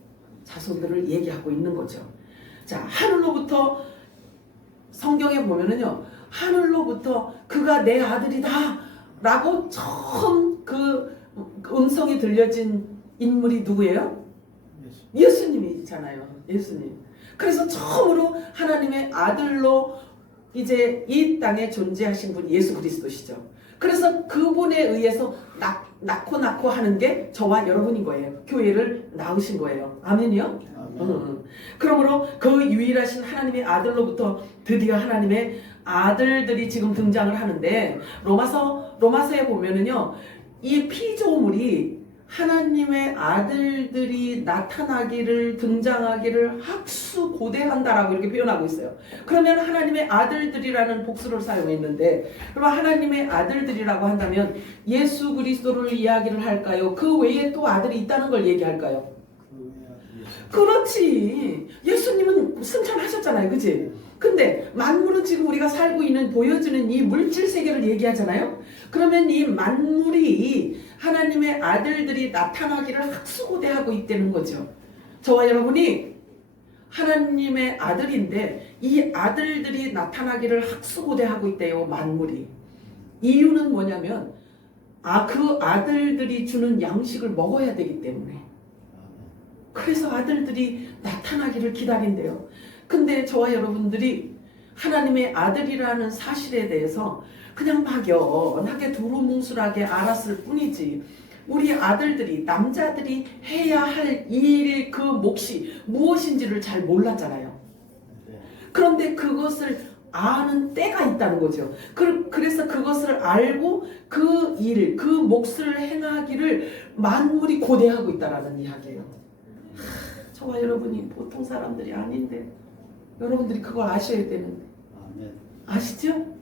자손들을 얘기하고 있는 거죠. 자, 하늘로부터 성경에 보면은요, 하늘로부터 그가 내 아들이다 라고 처음 그 음성이 들려진 인물이 누구예요? 예수님이잖아요. 예수님. 그래서 처음으로 하나님의 아들로 이제 이 땅에 존재하신 분이 예수 그리스도시죠. 그래서 그분에 의해서 낳고 하는 게 저와 여러분인 거예요. 교회를 낳으신 거예요. 아멘이요? 그러므로 그 유일하신 하나님의 아들로부터 드디어 하나님의 아들들이 지금 등장을 하는데, 로마서에 보면은요, 이 피조물이 하나님의 아들들이 나타나기를, 등장하기를 학수고대한다라고 이렇게 표현하고 있어요. 그러면 하나님의 아들들이라는 복수를 사용했는데, 그럼 하나님의 아들들이라고 한다면 예수 그리스도를 이야기를 할까요? 그 외에 또 아들이 있다는 걸 얘기할까요? 그렇지. 예수님은 승천하셨잖아요. 그치? 근데 만물은 지금 우리가 살고 있는, 보여지는 이 물질 세계를 얘기하잖아요. 그러면 이 만물이 하나님의 아들들이 나타나기를 학수고대하고 있다는 거죠. 저와 여러분이 하나님의 아들인데 이 아들들이 나타나기를 학수고대하고 있대요. 만물이. 이유는 뭐냐면 그 아들들이 주는 양식을 먹어야 되기 때문에. 그래서 아들들이 나타나기를 기다린대요. 근데 저와 여러분들이 하나님의 아들이라는 사실에 대해서 그냥 막연하게 두루뭉술하게 알았을 뿐이지, 우리 아들들이, 남자들이 해야 할 일, 그 몫이 무엇인지를 잘 몰랐잖아요. 그런데 그것을 아는 때가 있다는 거죠. 그래서 그것을 알고 그 일, 그 몫을 행하기를 만물이 고대하고 있다는 이야기예요. 저와 여러분이 보통 사람들이 아닌데 여러분들이 그걸 아셔야 되는데. 아시죠?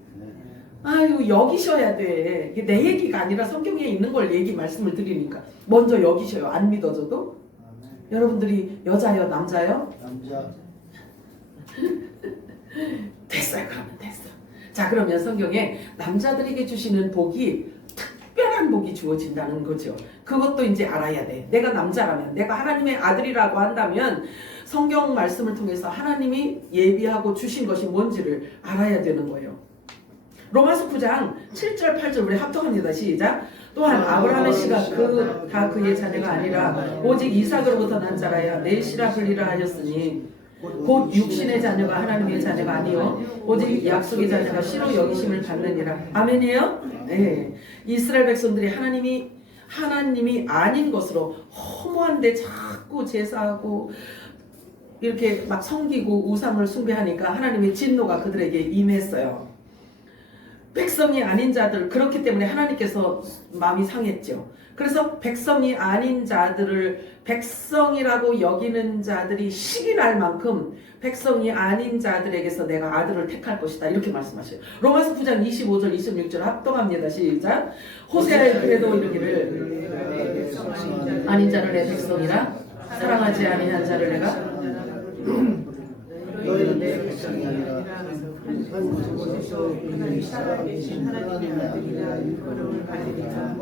아유, 여기셔야 돼. 이게 내 얘기가 아니라 성경에 있는 걸 말씀을 드리니까 먼저 여기셔요. 안 믿어져도. 여러분들이 여자요, 남자요? 남자. 됐어요. 그러면 됐어. 자, 그러면 성경에 남자들에게 주시는 복이 특별한 복이 주어진다는 거죠. 그것도 이제 알아야 돼. 내가 남자라면, 내가 하나님의 아들이라고 한다면 성경 말씀을 통해서 하나님이 예비하고 주신 것이 뭔지를 알아야 되는 거예요. 로마서 9장 7절 8절 우리 합독합니다. 시작. 또한 아브라함의 씨가 다 그의 자녀가 아니라 오직 이삭으로부터 난 자라야 내 씨라 불리라 하였으니 곧 육신의 자녀가 하나님의 자녀가 아니요 오직 약속의 자녀가 씨로 여기심을 받느니라. 아멘이에요? 네. 이스라엘 백성들이 하나님이 아닌 것으로 허무한데 자꾸 제사하고 이렇게 막 섬기고 우상을 숭배하니까 하나님의 진노가 그들에게 임했어요. 백성이 아닌 자들, 그렇기 때문에 하나님께서 마음이 상했죠. 그래서 백성이 아닌 자들을 백성이라고 여기는 자들이 식이 날 만큼 백성이 아닌 자들에게서 내가 아들을 택할 것이다, 이렇게 말씀하셔요. 로마서 9장 25절 26절 합동합니다. 시작. 호세아의 그래도 이르기를 아닌 자를 내 백성이라 사랑하지 아니한 자를 내가 너희는 내 백성이 아니라 한 곳에서 그들이 살아계신 하나님의 아들이라 일컬음을 받으리라.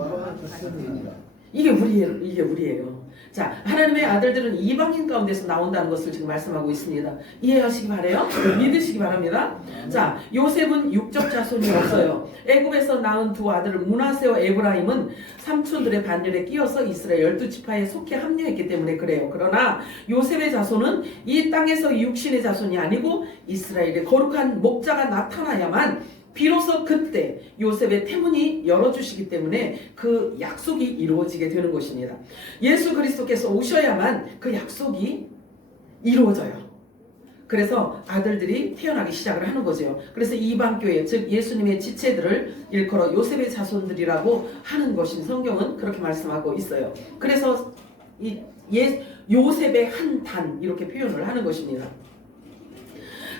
이게 우리예요. 자, 하나님의 아들들은 이방인 가운데서 나온다는 것을 지금 말씀하고 있습니다. 이해하시기 바라요. 믿으시기 바랍니다. 자, 요셉은 육적 자손이 없어요. 애굽에서 낳은 두 아들 므낫세와 에브라임은 삼촌들의 반열에 끼어서 이스라엘 12지파에 속해 합류했기 때문에 그래요. 그러나 요셉의 자손은 이 땅에서 육신의 자손이 아니고 이스라엘의 거룩한 목자가 나타나야만 비로소 그때 요셉의 태문이 열어주시기 때문에 그 약속이 이루어지게 되는 것입니다. 예수 그리스도께서 오셔야만 그 약속이 이루어져요. 그래서 아들들이 태어나기 시작을 하는 거죠. 그래서 이방교회, 즉 예수님의 지체들을 일컬어 요셉의 자손들이라고 하는 것인 성경은 그렇게 말씀하고 있어요. 그래서 요셉의 한 단, 이렇게 표현을 하는 것입니다.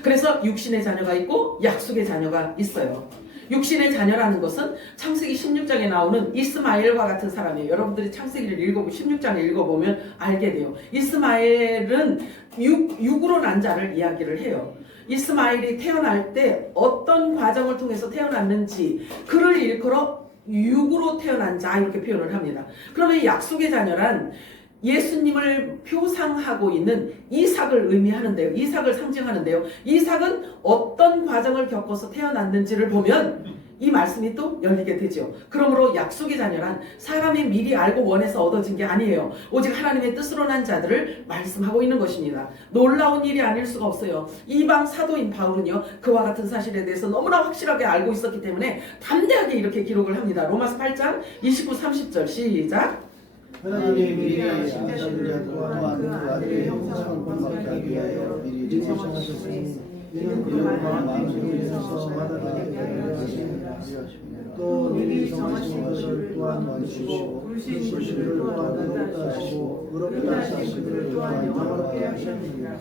그래서 육신의 자녀가 있고 약속의 자녀가 있어요. 육신의 자녀라는 것은 창세기 16장에 나오는 이스마엘과 같은 사람이에요. 여러분들이 창세기를 16장을 읽어보면 알게 돼요. 이스마엘은 육으로 난 자를 이야기를 해요. 이스마엘이 태어날 때 어떤 과정을 통해서 태어났는지 그를 일컬어 육으로 태어난 자 이렇게 표현을 합니다. 그러면 약속의 자녀란 예수님을 표상하고 있는 이삭을 의미하는데요. 이삭을 상징하는데요. 이삭은 어떤 과정을 겪어서 태어났는지를 보면 이 말씀이 또 열리게 되죠. 그러므로 약속의 자녀란 사람이 미리 알고 원해서 얻어진 게 아니에요. 오직 하나님의 뜻으로 난 자들을 말씀하고 있는 것입니다. 놀라운 일이 아닐 수가 없어요. 이방 사도인 바울은요, 그와 같은 사실에 대해서 너무나 확실하게 알고 있었기 때문에 담대하게 이렇게 기록을 합니다. 로마서 8장 29, 30절 시작. 하나님이 미리 아신 자들이야 또한 그 아들의 형상을 본받게 하기 위하여 미리 정하셨으니 이는 그의 마음을 위해서 마다하게 하시니라. 또 미리 정하신 것을 또한 만지시고 불신을 또한 의롭다 하시고 의롭다 하신 그를 또한 영화롭게 하셨느니라.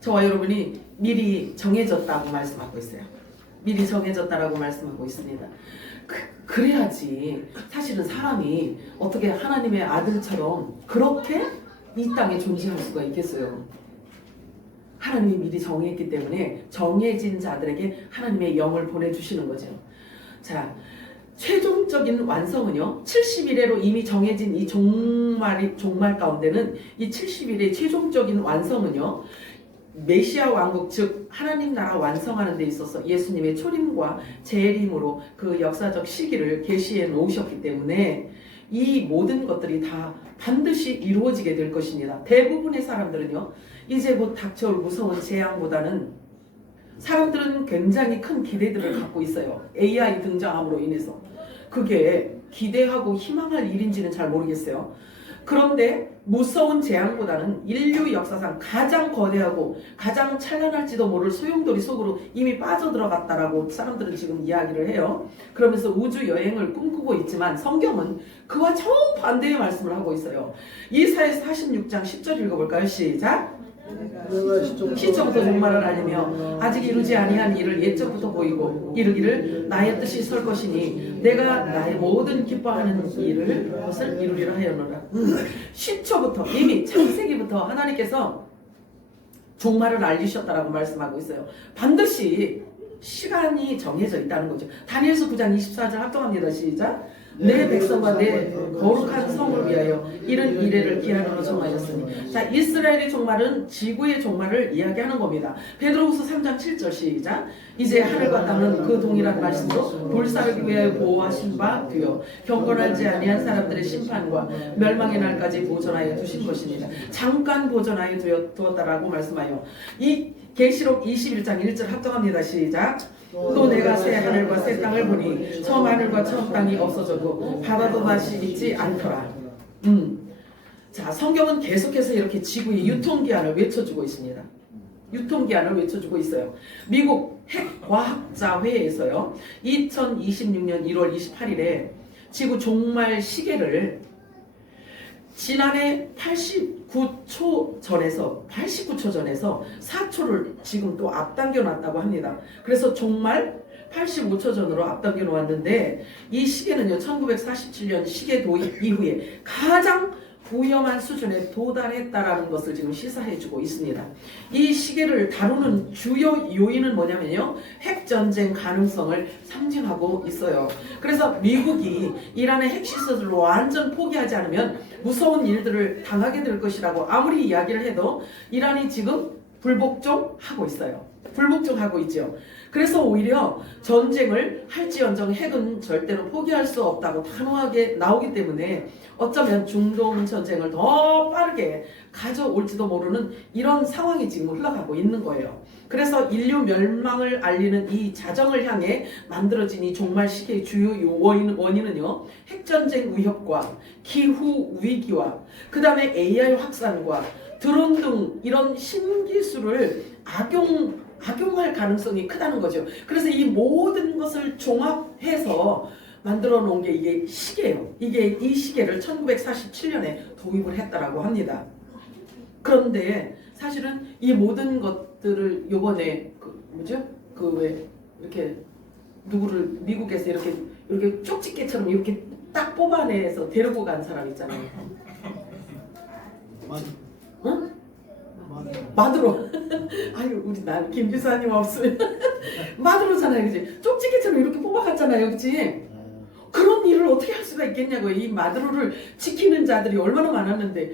저와 여러분이 미리 정해졌다고 말씀하고 있어요. 미리 정해졌다라고 말씀하고 있습니다. 그래야지 사실은 사람이 어떻게 하나님의 아들처럼 그렇게 이 땅에 존재할 수가 있겠어요. 하나님이 미리 정했기 때문에 정해진 자들에게 하나님의 영을 보내주시는 거죠. 자, 최종적인 완성은요, 70일에로 이미 정해진 이 종말 가운데는 이 70일의 최종적인 완성은요, 메시아 왕국 즉 하나님 나라 완성하는 데 있어서 예수님의 초림과 재림으로 그 역사적 시기를 계시해 놓으셨기 때문에 이 모든 것들이 다 반드시 이루어지게 될 것입니다. 대부분의 사람들은요, 이제 곧 닥쳐올 무서운 재앙보다는 사람들은 굉장히 큰 기대들을 갖고 있어요. AI 등장함으로 인해서. 그게 기대하고 희망할 일인지는 잘 모르겠어요. 그런데 무서운 재앙보다는 인류 역사상 가장 거대하고 가장 찬란할지도 모를 소용돌이 속으로 이미 빠져들어갔다라고 사람들은 지금 이야기를 해요. 그러면서 우주 여행을 꿈꾸고 있지만 성경은 그와 정반대의 말씀을 하고 있어요. 이사야서 46장 10절 읽어볼까요? 시작! 시초부터 종말을 알리며 아직 이루지 아니한 일을 예적부터 보이고 이르기를 나의 뜻이 설 것이니 내가 나의 모든 기뻐하는 일을 그것을 이루리라 하였노라. 시초부터 이미 창세기부터 하나님께서 종말을 알리셨다라고 말씀하고 있어요. 반드시 시간이 정해져 있다는 거죠. 다니엘서 9장 24절 합동합니다. 시작! 내 백성과 내 거룩한 성을 위하여 이런 이래를 기한으로 정하였으니. 자, 이스라엘의 종말은 지구의 종말을 이야기하는 겁니다. 베드로후서 3장 7절 시작. 이제 하늘과 땅은 그 동일한 말씀으로 불사르기 위하여 보호하신 바 되어 경건하지 아니한 사람들의 심판과 멸망의 날까지 보존하여 두신 것입니다. 잠깐 보존하여 두었다라고 말씀하여 이 계시록 21장 1절 합동합니다. 시작. 또 내가 새 하늘과 새 땅을 보니 처음 하늘과 처음 땅이 없어졌고 바다도 다시 있지 않더라. 자, 성경은 계속해서 이렇게 지구의 유통기한을 외쳐주고 있습니다. 유통기한을 외쳐주고 있어요. 미국 핵과학자회에서요 2026년 1월 28일에 지구 종말 시계를 지난해 89초 전에서 4초를 지금 또 앞당겨 놨다고 합니다. 그래서 종말 85초 전으로 앞당겨 놓았는데 이 시계는요 1947년 시계 도입 이후에 가장 위험한 수준에 도달했다라는 것을 지금 시사해주고 있습니다. 이 시계를 다루는 주요 요인은 뭐냐면요, 핵전쟁 가능성을 상징하고 있어요. 그래서 미국이 이란의 핵시설을 완전 포기하지 않으면 무서운 일들을 당하게 될 것이라고 아무리 이야기를 해도 이란이 지금 불복종하고 있어요. 불복종하고 있죠. 그래서 오히려 전쟁을 할지언정 핵은 절대로 포기할 수 없다고 단호하게 나오기 때문에 어쩌면 중동 전쟁을 더 빠르게 가져올지도 모르는 이런 상황이 지금 흘러가고 있는 거예요. 그래서 인류 멸망을 알리는 이 자정을 향해 만들어진 이 종말 시기의 주요 원인은요, 핵전쟁 위협과 기후 위기와 그 다음에 AI 확산과 드론 등 이런 신기술을 악용할 가능성이 크다는 거죠. 그래서 이 모든 것을 종합해서 만들어 놓은 게 이게 시계예요. 이 시계를 1947년에 도입을 했다라고 합니다. 그런데 사실은 이 모든 것들을 요번에 왜 이렇게 누구를 미국에서 이렇게 쪽집게처럼 이렇게 딱 뽑아내서 데리고 간 사람 있잖아요. 응? 마두로. 아유 우리 난 김비서님 없으면 마두로잖아요, 그지? 쪽집게처럼 이렇게 뽑아갔잖아요, 그지? 그런 일을 어떻게 할 수가 있겠냐고요. 이 마두로를 지키는 자들이 얼마나 많았는데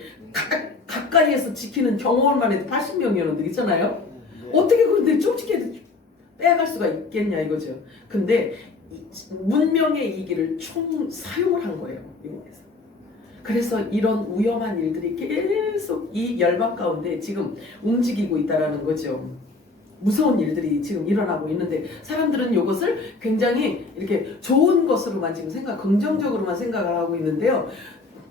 가까이에서 지키는 경험만 해도 80명이었는데 있잖아요. 어떻게 그런데 쪽집게 빼갈 수가 있겠냐 이거죠. 근데 문명의 이기를 총 사용을 한 거예요, 미국에서. 그래서 이런 위험한 일들이 계속 이 열방 가운데 지금 움직이고 있다라는 거죠. 무서운 일들이 지금 일어나고 있는데 사람들은 이것을 굉장히 이렇게 좋은 것으로만 지금 긍정적으로만 생각을 하고 있는데요.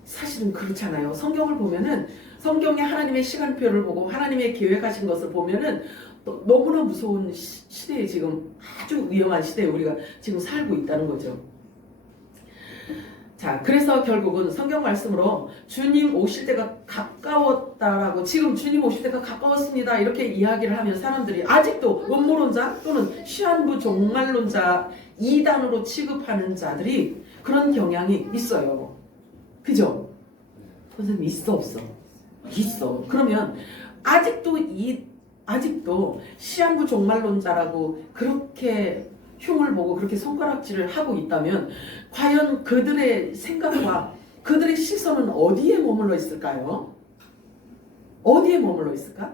사실은 그렇잖아요. 성경을 보면은 성경의 하나님의 시간표를 보고 하나님의 계획하신 것을 보면은 또 너무나 무서운 시대에 지금 아주 위험한 시대에 우리가 지금 살고 있다는 거죠. 자, 그래서 결국은 성경 말씀으로 주님 오실 때가 가까웠다라고, 지금 주님 오실 때가 가까웠습니다 이렇게 이야기를 하면 사람들이 아직도 음모론자 또는 시한부 종말론자 이단으로 취급하는 자들이 그런 경향이 있어요. 그죠? 선생님 있어 없어? 있어. 그러면 아직도 시한부 종말론자라고 그렇게 흉을 보고 그렇게 손가락질을 하고 있다면 과연 그들의 생각과 그들의 시선은 어디에 머물러 있을까요? 어디에 머물러 있을까?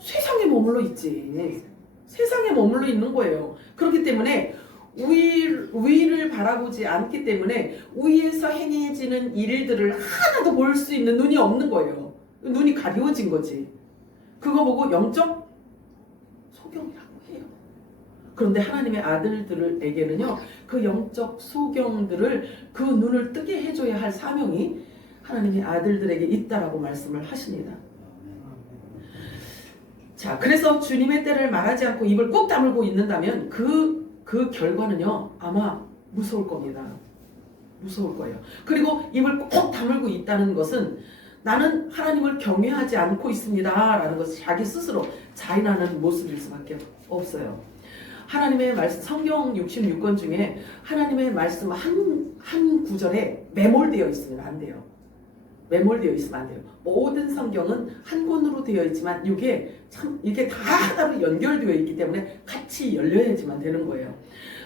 세상에 머물러 있지. 세상에 머물러 있는 거예요. 그렇기 때문에 위를 바라보지 않기 때문에 위에서 행해지는 일들을 하나도 볼 수 있는 눈이 없는 거예요. 눈이 가리워진 거지. 그거 보고 영적 소경이라고 해요. 그런데 하나님의 아들들에게는요, 그 영적 소경들을 그 눈을 뜨게 해줘야 할 사명이 하나님의 아들들에게 있다라고 말씀을 하십니다. 자, 그래서 주님의 때를 말하지 않고 입을 꾹 다물고 있는다면 그 결과는요, 아마 무서울 겁니다. 무서울 거예요. 그리고 입을 꼭 다물고 있다는 것은 나는 하나님을 경외하지 않고 있습니다 라는 것을 자기 스스로 자인하는 모습일 수밖에 없어요. 하나님의 말씀, 성경 66권 중에 하나님의 말씀 한 구절에 매몰되어 있으면 안 돼요. 매몰되어 있으면 안 돼요. 모든 성경은 한 권으로 되어 있지만 이게 다 하나로 연결되어 있기 때문에 같이 열려야지만 되는 거예요.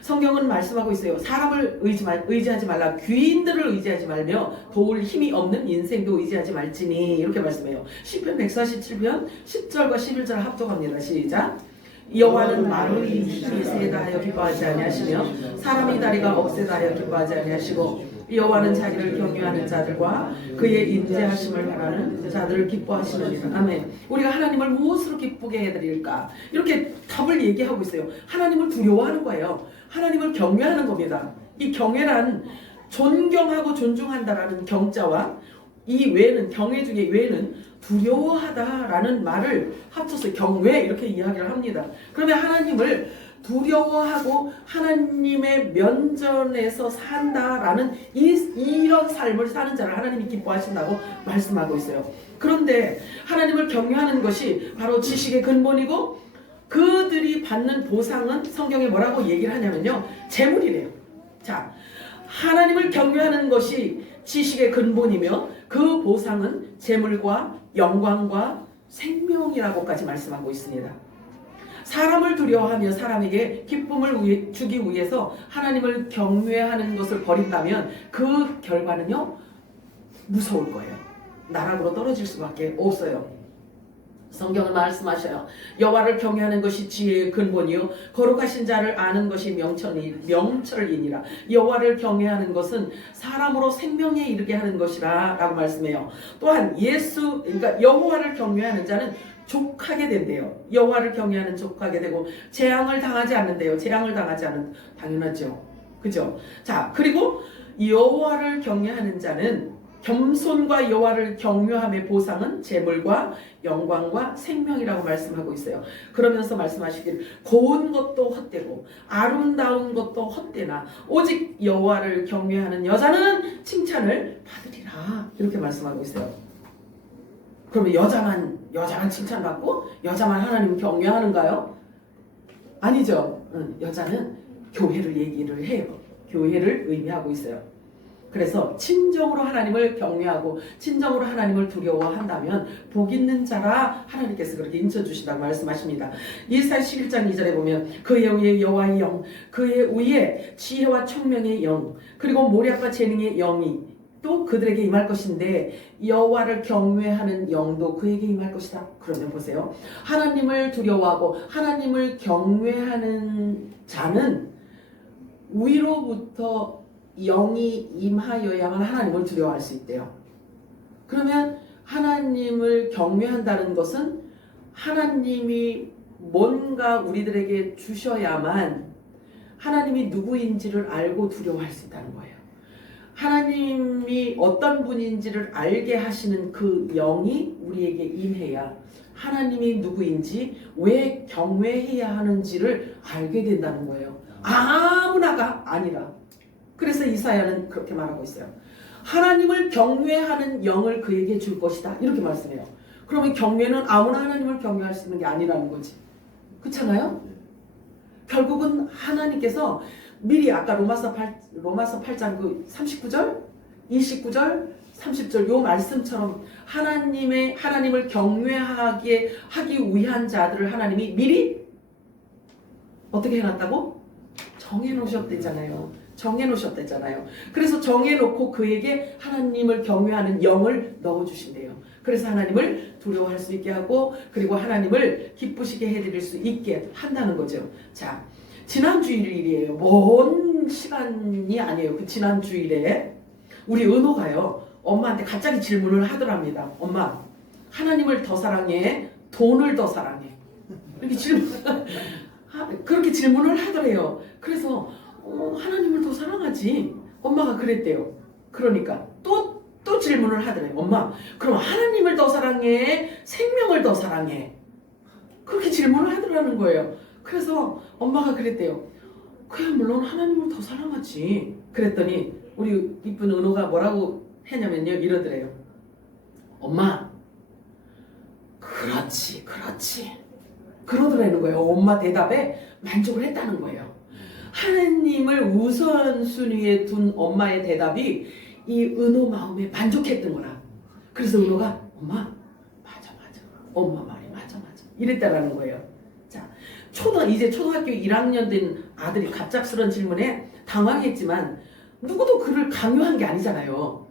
성경은 말씀하고 있어요. 사람을 의지하지 말라. 귀인들을 의지하지 말며 도울 힘이 없는 인생도 의지하지 말지니, 이렇게 말씀해요. 시편 147편 10절과 11절 합독합니다. 시작. 여호와는 말의 힘이 세다 하여 기뻐하지 아니하시며 사람의 다리가 억세다 하여 기뻐하지 아니하시고 여호와는 자기를 경외하는 자들과 그의 인자하심을 바라는 자들을 기뻐하시느니라. 아멘. 우리가 하나님을 무엇으로 기쁘게 해드릴까? 이렇게 답을 얘기하고 있어요. 하나님을 두려워하는 거예요. 하나님을 경외하는 겁니다. 이 경외란 존경하고 존중한다라는 경자와 이 외에는, 경외 중에 외에는 두려워하다라는 말을 합쳐서 경외 이렇게 이야기를 합니다. 그러면 하나님을 두려워하고 하나님의 면전에서 산다라는 이런 삶을 사는 자를 하나님이 기뻐하신다고 말씀하고 있어요. 그런데 하나님을 경외하는 것이 바로 지식의 근본이고 그들이 받는 보상은 성경에 뭐라고 얘기를 하냐면요, 재물이래요. 자, 하나님을 경외하는 것이 지식의 근본이며 그 보상은 재물과 영광과 생명이라고까지 말씀하고 있습니다. 사람을 두려워하며 사람에게 기쁨을 주기 위해서 하나님을 경외하는 것을 버린다면 그 결과는요, 무서울 거예요. 나락으로 떨어질 수밖에 없어요. 성경은 말씀하셔요. 여호와를 경외하는 것이 지혜의 근본이요 거룩하신 자를 아는 것이 명철이니라. 여호와를 경외하는 것은 사람으로 생명에 이르게 하는 것이라 라고 말씀해요. 또한 그러니까 여호와를 경외하는 자는 족하게 된대요. 여호와를 경외하는 족하게 되고 재앙을 당하지 않는데요. 재앙을 당하지 않는, 당연하죠. 그죠? 자, 그리고 여호와를 경외하는 자는 겸손과 여호와를 경외함의 보상은 재물과 영광과 생명이라고 말씀하고 있어요. 그러면서 말씀하시길 고운 것도 헛되고 아름다운 것도 헛되나 오직 여호와를 경외하는 여자는 칭찬을 받으리라, 이렇게 말씀하고 있어요. 그러면 여자만 칭찬받고 여자만 하나님 경외하는가요? 아니죠. 여자는 교회를 얘기를 해요. 교회를 의미하고 있어요. 그래서 친정으로 하나님을 경외하고 친정으로 하나님을 두려워한다면 복 있는 자라 하나님께서 그렇게 인쳐주신다고 말씀하십니다. 이사야 11장 2절에 보면 그의 위에 여호와의 영, 그의 위에 지혜와 총명의 영, 그리고 모략과 재능의 영이 또 그들에게 임할 것인데 여호와를 경외하는 영도 그에게 임할 것이다. 그러면 보세요. 하나님을 두려워하고 하나님을 경외하는 자는 위로부터 영이 임하여야만 하나님을 두려워할 수 있대요. 그러면 하나님을 경외한다는 것은 하나님이 뭔가 우리들에게 주셔야만 하나님이 누구인지를 알고 두려워할 수 있다는 거예요. 하나님이 어떤 분인지를 알게 하시는 그 영이 우리에게 임해야 하나님이 누구인지 왜 경외해야 하는지를 알게 된다는 거예요. 아무나가 아니라. 그래서 이사야는 그렇게 말하고 있어요. 하나님을 경외하는 영을 그에게 줄 것이다. 이렇게 말씀해요. 그러면 경외는 아무나 하나님을 경외할 수 있는 게 아니라는 거지. 그렇잖아요? 결국은 하나님께서 미리 아까 로마서 8장 그 39절, 29절, 30절 요 말씀처럼 하나님을 경외하게 하기 위한 자들을 하나님이 미리 어떻게 해놨다고? 정해놓으셨대잖아요. 정해놓으셨대잖아요. 그래서 정해놓고 그에게 하나님을 경외하는 영을 넣어주신대요. 그래서 하나님을 두려워할 수 있게 하고 그리고 하나님을 기쁘시게 해드릴 수 있게 한다는 거죠. 자, 지난 주일이에요. 먼 시간이 아니에요. 그 지난 주일에 우리 은호가요. 엄마한테 갑자기 질문을 하더랍니다. 엄마, 하나님을 더 사랑해? 돈을 더 사랑해? 이렇게 그렇게 질문을 하더래요. 그래서 하나님을 더 사랑하지. 엄마가 그랬대요. 그러니까 또 질문을 하더래요. 엄마, 그럼 하나님을 더 사랑해? 생명을 더 사랑해? 그렇게 질문을 하더라는 거예요. 그래서 엄마가 그랬대요. 그야 물론 하나님을 더 사랑하지. 그랬더니 우리 이쁜 은호가 뭐라고 했냐면요. 이러더래요. 엄마, 그렇지. 그러더라는 거예요. 엄마 대답에 만족을 했다는 거예요. 하나님을 우선순위에 둔 엄마의 대답이 이 은호 마음에 만족했던 거라. 그래서 은호가 엄마 맞아 엄마 말이 맞아 이랬다라는 거예요. 자, 이제 초등학교 1학년 된 아들이 갑작스런 질문에 당황했지만 누구도 그를 강요한 게 아니잖아요.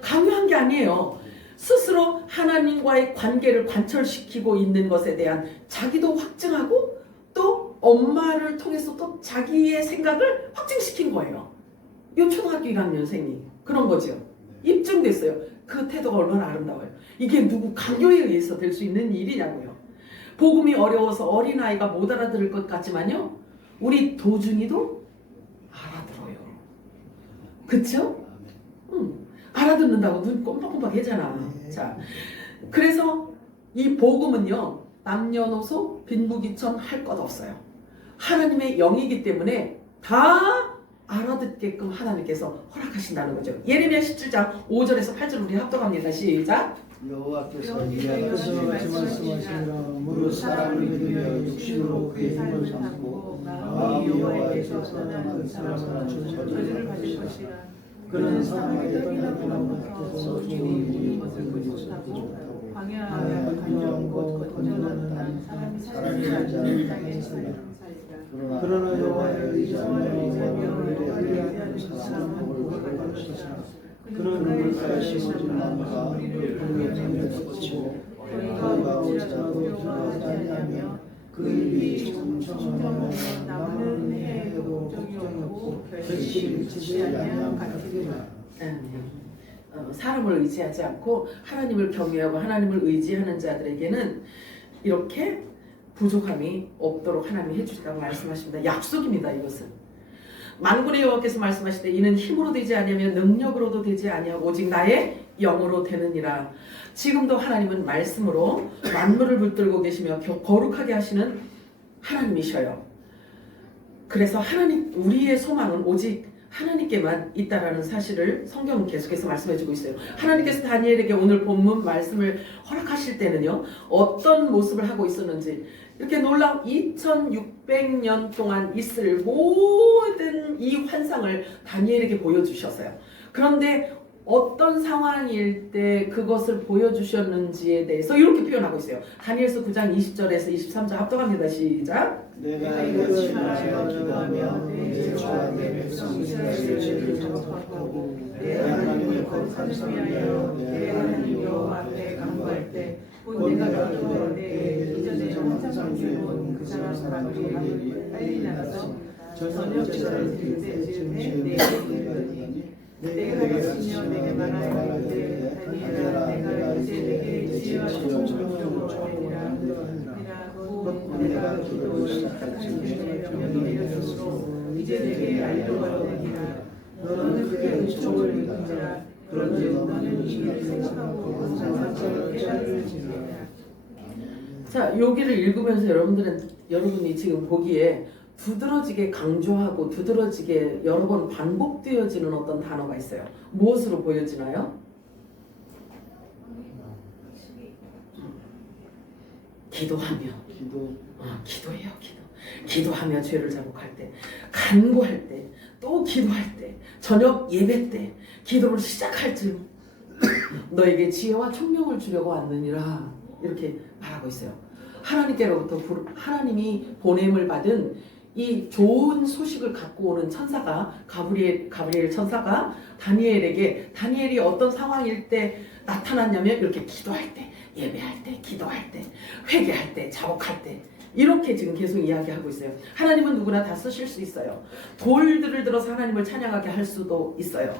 강요한 게 아니에요. 스스로 하나님과의 관계를 관철시키고 있는 것에 대한 자기도 확증하고 또 엄마를 통해서 또 자기의 생각을 확증시킨 거예요. 이 초등학교 1학년생이 그런 거죠. 입증됐어요. 그 태도가 얼마나 아름다워요. 이게 누구 강요에 의해서 될 수 있는 일이냐고요. 복음이 어려워서 어린아이가 못 알아들을 것 같지만요. 우리 도중이도 알아들어요. 그쵸? 알아듣는다고 눈 꼼빡꼼빡 하잖아. 자, 그래서 이 복음은요. 남녀노소 빈부귀천 할 것 없어요. 하나님의 영이기 때문에 다 알아듣게끔 하나님께서 허락하신다는 거죠. 예레미야 17장 5절에서 8절 우리 합독합니다. 시작. 여호와께서 이야기하시기를 말씀하시니라. 무릇 사람을 믿으며 육신으로 그의 힘을 삼고 마음이 여호와께서 떠난 그 사람은 저주를 받을 것이라. 그는 사망에 떠나는 곁에서 좋은 일이 것을 보지 못하고 광야와 간절한 곳 건너는 사람이 살지 않는 땅에 살리라. 그러나 여호와를 의지하며 의뢰하는 사람은 복을 받을 것이라. 그는 물가에 심어진 나무가 그의 땅에 꽂히고 그가 어찌라도 들어가지 아니하며 그 입이 청청하며 나무는 해에도 걱정이 없고 결실이 미치지 아니하면 같으리라. 사람을 의지하지 않고 하나님을 경외하고 하나님을 의지하는 자들에게는 이렇게 부족함이 없도록 하나님이 해주시다고 말씀하십니다. 약속입니다. 이것은 만군의 여호와께서 말씀하시되 이는 힘으로 되지 아니하며 능력으로도 되지 아니하고 오직 나의 영으로 되느니라. 지금도 하나님은 말씀으로 만물을 붙들고 계시며 거룩하게 하시는 하나님이셔요. 그래서 우리의 소망은 오직 하나님께만 있다라는 사실을 성경은 계속해서 말씀해주고 있어요. 하나님께서 다니엘에게 오늘 본문 말씀을 허락하실 때는요. 어떤 모습을 하고 있었는지 이렇게 놀라운 2600 600년 동안 있을 모든 이 환상을 다니엘에게 보여주셨어요. 그런데 어떤 상황일 때 그것을 보여주셨는지에 대해서 이렇게 표현하고 있어요. 다니엘서 9장 20절에서 23절 합독합니다. 시작. 내가 이같이 말하여 기도하며 내 주와 내 백성 이스라엘의 죄를 정복하고 내 하나님을 거룩함을 위하여 내 하나님 여호와 앞에 간구할 때 곧 내가 기도할 때 이전에 항상 주어온 그 사람들이 빨리 나가서 저녁 제사를 드릴 때 내게 이르더니 내가 시며 내게 말하되 다니엘아 내가 이제 내게 지혜와 총명을 주었노라. 내가 기도 시작한 중에 명령이 내려졌으므로 이제 내게 알려가려니라. 너는 크게 은총을 입은지라. 그런즉 너는 이미 생각하고 항상 깨달을지니라. 자, 여기를 읽으면서 여러분이 지금 보기에 두드러지게 강조하고 두드러지게 여러 번 반복되어지는 어떤 단어가 있어요. 무엇으로 보여지나요? 기도하며. 기도해요. 기도하며 죄를 자복할 때, 간구할 때, 또 기도할 때, 저녁 예배 때, 기도를 시작할 즈음 너에게 지혜와 총명을 주려고 왔느니라. 이렇게 말하고 있어요. 하나님께로부터 하나님이 보냄을 받은 이 좋은 소식을 갖고 오는 천사가 가브리엘 천사가 다니엘에게, 다니엘이 어떤 상황일 때 나타났냐면 이렇게 기도할 때, 예배할 때, 기도할 때, 회개할 때, 자복할 때, 이렇게 지금 계속 이야기하고 있어요. 하나님은 누구나 다 쓰실 수 있어요. 돌들을 들어서 하나님을 찬양하게 할 수도 있어요.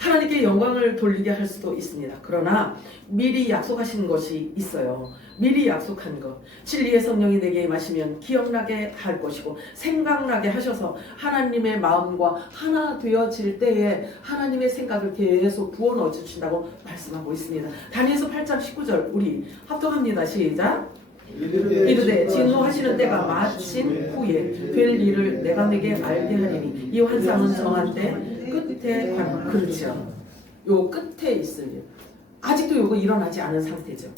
하나님께 영광을 돌리게 할 수도 있습니다. 그러나 미리 약속하신 것이 있어요. 미리 약속한 것, 진리의 성령이 내게 임하시면 기억나게 할 것이고 생각나게 하셔서 하나님의 마음과 하나 되어질 때에 하나님의 생각을 계속 부어 넣어 주신다고 말씀하고 있습니다. 다니엘서 8장 19절 우리 합독합니다. 시작. 이르되 진노하시는 때가 마침 후에 될 일을 내가 내게 알게 하리니 이 환상은 정한 때 끝에 관한. 그렇죠. 요 끝에 있을 일. 아직도 요거 일어나지 않은 상태죠.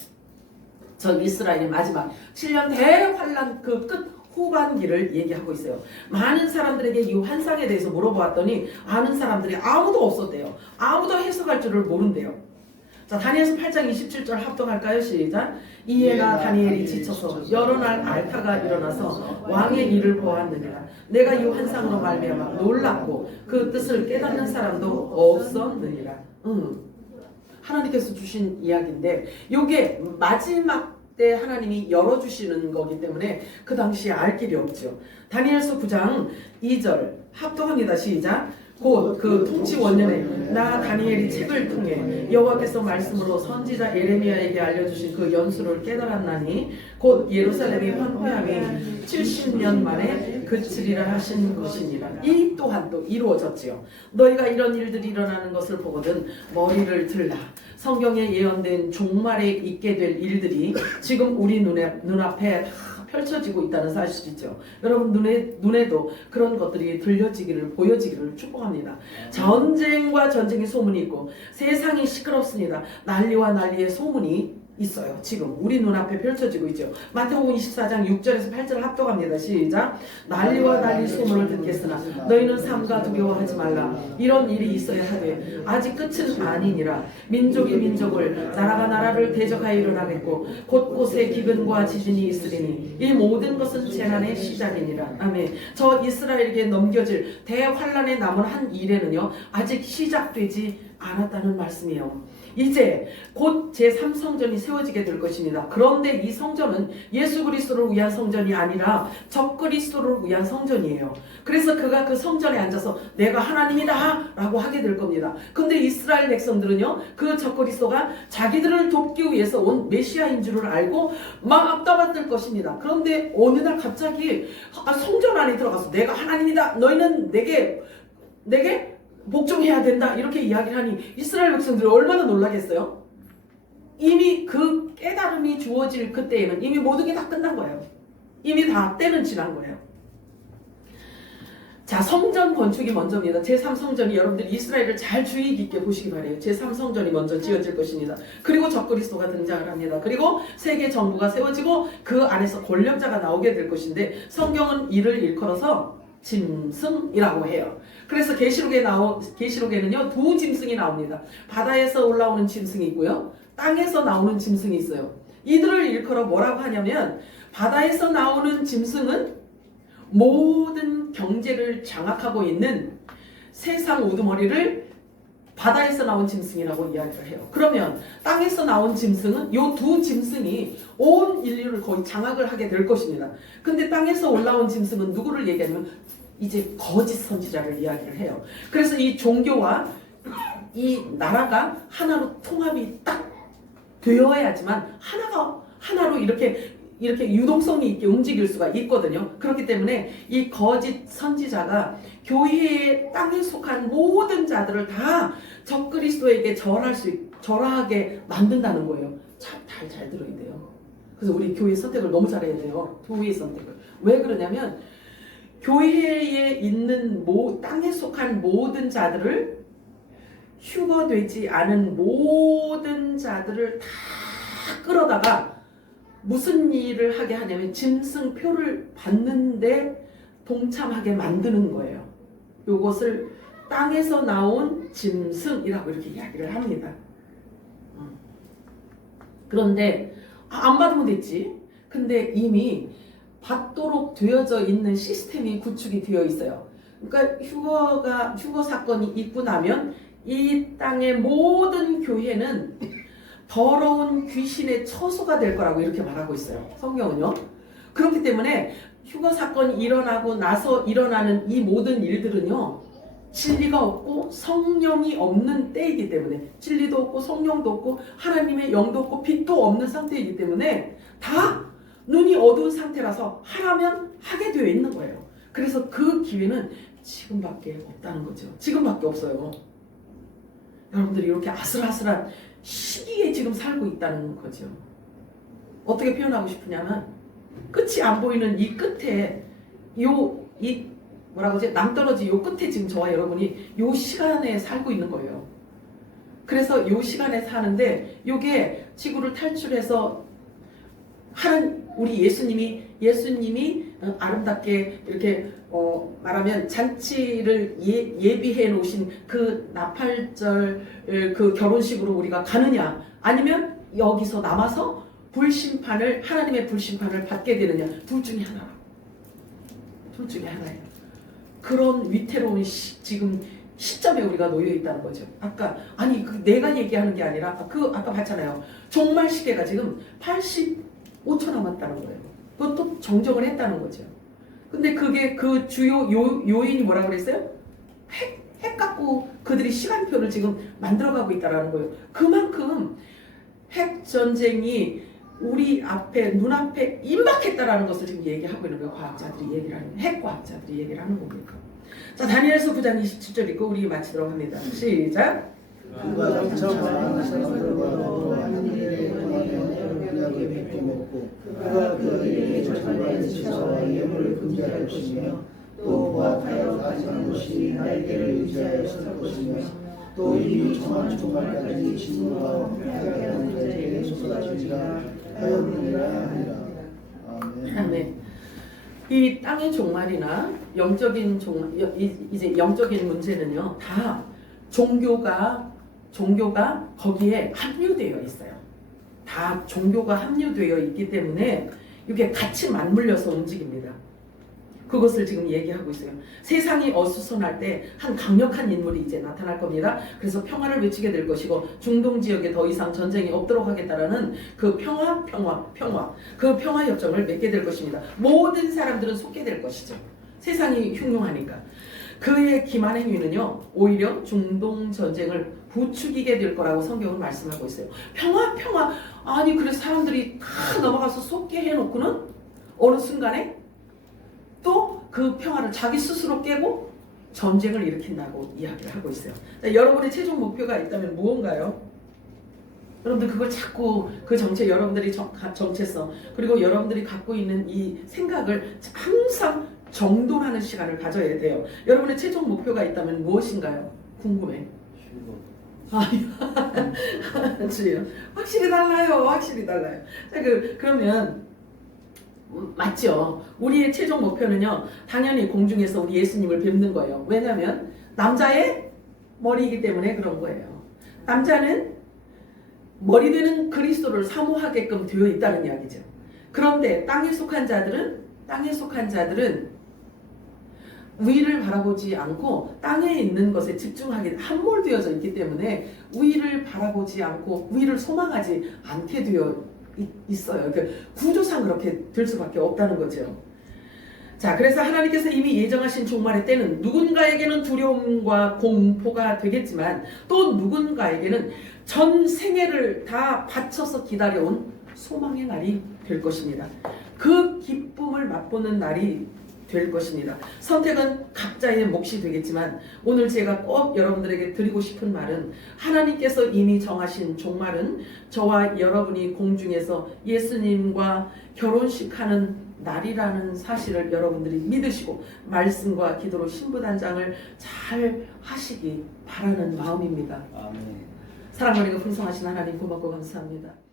저 이스라엘의 마지막 7년 대환란 그 끝 후반기를 얘기하고 있어요. 많은 사람들에게 이 환상에 대해서 물어보았더니 아는 사람들이 아무도 없었대요. 아무도 해석할 줄을 모른대요. 자, 다니엘서 8장 27절 합독할까요? 시작. 이에나 다니엘이 지쳐서 여러 날 앓다가 일어나서 왕의 일을 보았느니라. 내가 이 환상으로 말미암아 놀랐고 그 뜻을 깨닫는 사람도 없었느니라. 하나님께서 주신 이야기인데 이게 마지막 때 하나님이 열어주시는 거기 때문에 그 당시에 알 길이 없죠. 다니엘서 9장 2절 합독합니다. 시작. 곧 그 통치 원년에 나 다니엘이 책을 통해 여호와께서 말씀으로 선지자 예레미야에게 알려주신 그 연수를 깨달았나니 곧 예루살렘이 황폐함이 70년 만에 그치리라 하신 것이니라. 이 또한 또 이루어졌지요. 너희가 이런 일들이 일어나는 것을 보거든 머리를 들라. 성경에 예언된 종말에 있게 될 일들이 지금 우리 눈앞에 다 펼쳐지고 있다는 사실이죠. 여러분 눈에도 그런 것들이 들려지기를 보여지기를 축복합니다. 전쟁과 전쟁의 소문이 있고 세상이 시끄럽습니다. 난리와 난리의 소문이 있어요. 지금 우리 눈앞에 펼쳐지고 있죠. 마태복음 24장 6절에서 8절 합독합니다. 시작. 난리와 난리 소문을 듣겠으나 너희는 삼가 두려워하지 말라. 이런 일이 있어야 하되 아직 끝은 아니니라. 민족이 민족을 나라가 나라를 대적하여 일어나겠고 곳곳에 기근과 지진이 있으리니 이 모든 것은 재난의 시작이니라. 아멘. 저 이스라엘에게 넘겨질 대환란에 남은 한 일에는요 아직 시작되지 않았다는 말씀이에요. 이제 곧 제3성전이 세워지게 될 것입니다. 그런데 이 성전은 예수 그리스도를 위한 성전이 아니라 적그리스도를 위한 성전이에요. 그래서 그가 그 성전에 앉아서 내가 하나님이다 라고 하게 될 겁니다. 근데 이스라엘 백성들은요 그 적그리스도가 자기들을 돕기 위해서 온 메시아인 줄을 알고 막 떠받들 것입니다. 그런데 어느 날 갑자기 성전 안에 들어가서 내가 하나님이다, 너희는 내게 복종해야 된다, 이렇게 이야기를 하니 이스라엘 백성들이 얼마나 놀라겠어요? 이미 그 깨달음이 주어질 그때에는 이미 모든 게 다 끝난 거예요. 이미 다 때는 지난 거예요. 자, 성전 건축이 먼저입니다. 제3성전이 여러분들 이스라엘을 잘 주의 깊게 보시기 바래요. 제3성전이 먼저 지어질 것입니다. 그리고 적그리스도가 등장을 합니다. 그리고 세계 정부가 세워지고 그 안에서 권력자가 나오게 될 것인데 성경은 이를 일컬어서 짐승이라고 해요. 그래서 계시록에는요 두 짐승이 나옵니다. 바다에서 올라오는 짐승이 있고요, 땅에서 나오는 짐승이 있어요. 이들을 일컬어 뭐라고 하냐면, 바다에서 나오는 짐승은 모든 경제를 장악하고 있는 세상 우두머리를 바다에서 나온 짐승이라고 이야기를 해요. 그러면 땅에서 나온 짐승은 이 두 짐승이 온 인류를 거의 장악을 하게 될 것입니다. 근데 땅에서 올라온 짐승은 누구를 얘기하냐면 이제 거짓 선지자를 이야기를 해요. 그래서 이 종교와 이 나라가 하나로 통합이 딱 되어야지만 하나로 이렇게 유동성이 있게 움직일 수가 있거든요. 그렇기 때문에 이 거짓 선지자가 교회의 땅에 속한 모든 자들을 다 적그리스도에게 절하게 만든다는 거예요. 잘 들어야 돼요. 그래서 우리 교회 선택을 너무 잘해야 돼요. 교회 선택을. 왜 그러냐면 교회에 있는 땅에 속한 모든 자들을, 휴거되지 않은 모든 자들을 다 끌어다가 무슨 일을 하게 하냐면 짐승표를 받는데 동참하게 만드는 거예요. 이것을 땅에서 나온 짐승이라고 이렇게 이야기를 합니다. 그런데 안 받으면 됐지. 근데 이미 받도록 되어져 있는 시스템이 구축이 되어 있어요. 그러니까 휴거 사건이 있고 나면 이 땅의 모든 교회는 더러운 귀신의 처소가 될 거라고 이렇게 말하고 있어요. 성경은요. 그렇기 때문에 휴거 사건이 일어나고 나서 일어나는 이 모든 일들은요, 진리가 없고 성령이 없는 때이기 때문에, 진리도 없고 성령도 없고 하나님의 영도 없고 빛도 없는 상태이기 때문에 다 눈이 어두운 상태라서 하라면 하게 되어 있는 거예요. 그래서 그 기회는 지금밖에 없다는 거죠. 지금밖에 없어요. 여러분들이 이렇게 아슬아슬한 시기에 지금 살고 있다는 거죠. 어떻게 표현하고 싶으냐면, 끝이 안 보이는 이 끝에 낭떠러지 요 끝에 지금 저와 여러분이 요 시간에 살고 있는 거예요. 그래서 요 시간에 사는데, 요게 지구를 탈출해서 우리 예수님이 아름답게 이렇게 말하면 잔치를 예비해 놓으신 그 나팔절 그 결혼식으로 우리가 가느냐, 아니면 여기서 남아서 하나님의 불심판을 받게 되느냐, 둘 중에 하나예요. 그런 위태로운 지금 시점에 우리가 놓여 있다는 거죠. 내가 얘기하는 게 아니라 아까 봤잖아요. 종말 시계가 지금 85초 남았다는 거예요. 그것도 정정을 했다는 거죠. 근데 그게 그 주요 요인이 뭐라고 그랬어요? 핵 갖고 그들이 시간표를 지금 만들어가고 있다는 거예요. 그만큼 핵 전쟁이 우리 눈앞에 임박했다라는 것을 지금 얘기하고 있는 거예요. 핵 과학자들이 얘기를 하는 겁니다. 자, 다니엘서 9장 27절 읽고 우리 마치도록 합니다. 시작. 그가 정말 사람들과 하늘의 언약을 맺게 먹고, 그가 그 일의 절반의 지사와 예물을 금지할 것이며, 또 보악하여 가진 것이 날개를 의지하여 설 것이며, 또 이미 정한 종말까지 진노가 회하게 하는 자에게 쏟아지리라 하였느니라 하니라. 아멘. 이 땅의 종말이나 영적인 문제는요, 다 종교가 거기에 합류되어 있어요. 다 종교가 합류되어 있기 때문에 이게 같이 맞물려서 움직입니다. 그것을 지금 얘기하고 있어요. 세상이 어수선할 때 한 강력한 인물이 이제 나타날 겁니다. 그래서 평화를 외치게 될 것이고, 중동 지역에 더 이상 전쟁이 없도록 하겠다라는 그 평화 그 평화 협정을 맺게 될 것입니다. 모든 사람들은 속게 될 것이죠. 세상이 흉흉하니까. 그의 기만 행위는요, 오히려 중동 전쟁을 부추기게 될 거라고 성경은 말씀하고 있어요. 평화. 아니, 그래서 사람들이 다 넘어가서 속게 해놓고는 어느 순간에 또 그 평화를 자기 스스로 깨고 전쟁을 일으킨다고 이야기를 하고 있어요. 여러분의 최종 목표가 있다면 무언가요? 여러분들 그걸 자꾸 여러분들이 정체성, 그리고 여러분들이 갖고 있는 이 생각을 항상 정돈하는 시간을 가져야 돼요. 여러분의 최종 목표가 있다면 무엇인가요? 궁금해. 주여. 확실히 달라요. 확실히 달라요. 자, 그러면 맞죠. 우리의 최종 목표는요. 당연히 공중에서 우리 예수님을 뵙는 거예요. 왜냐하면 남자의 머리이기 때문에 그런 거예요. 남자는 머리 되는 그리스도를 사모하게끔 되어 있다는 이야기죠. 그런데 땅에 속한 자들은 위를 바라보지 않고 땅에 있는 것에 집중하게 함몰되어져 있기 때문에 위를 바라보지 않고 위를 소망하지 않게 되어 있어요. 그러니까 구조상 그렇게 될 수밖에 없다는 거죠. 자, 그래서 하나님께서 이미 예정하신 종말의 때는 누군가에게는 두려움과 공포가 되겠지만 또 누군가에게는 전 생애를 다 바쳐서 기다려온 소망의 날이 될 것입니다. 그 기쁨을 맛보는 날이 될 것입니다. 선택은 각자의 몫이 되겠지만 오늘 제가 꼭 여러분들에게 드리고 싶은 말은 하나님께서 이미 정하신 종말은 저와 여러분이 공중에서 예수님과 결혼식하는 날이라는 사실을 여러분들이 믿으시고 말씀과 기도로 신부단장을 잘 하시기 바라는 마음입니다. 아멘. 사랑하는 풍성하신 하나님 고맙고 감사합니다.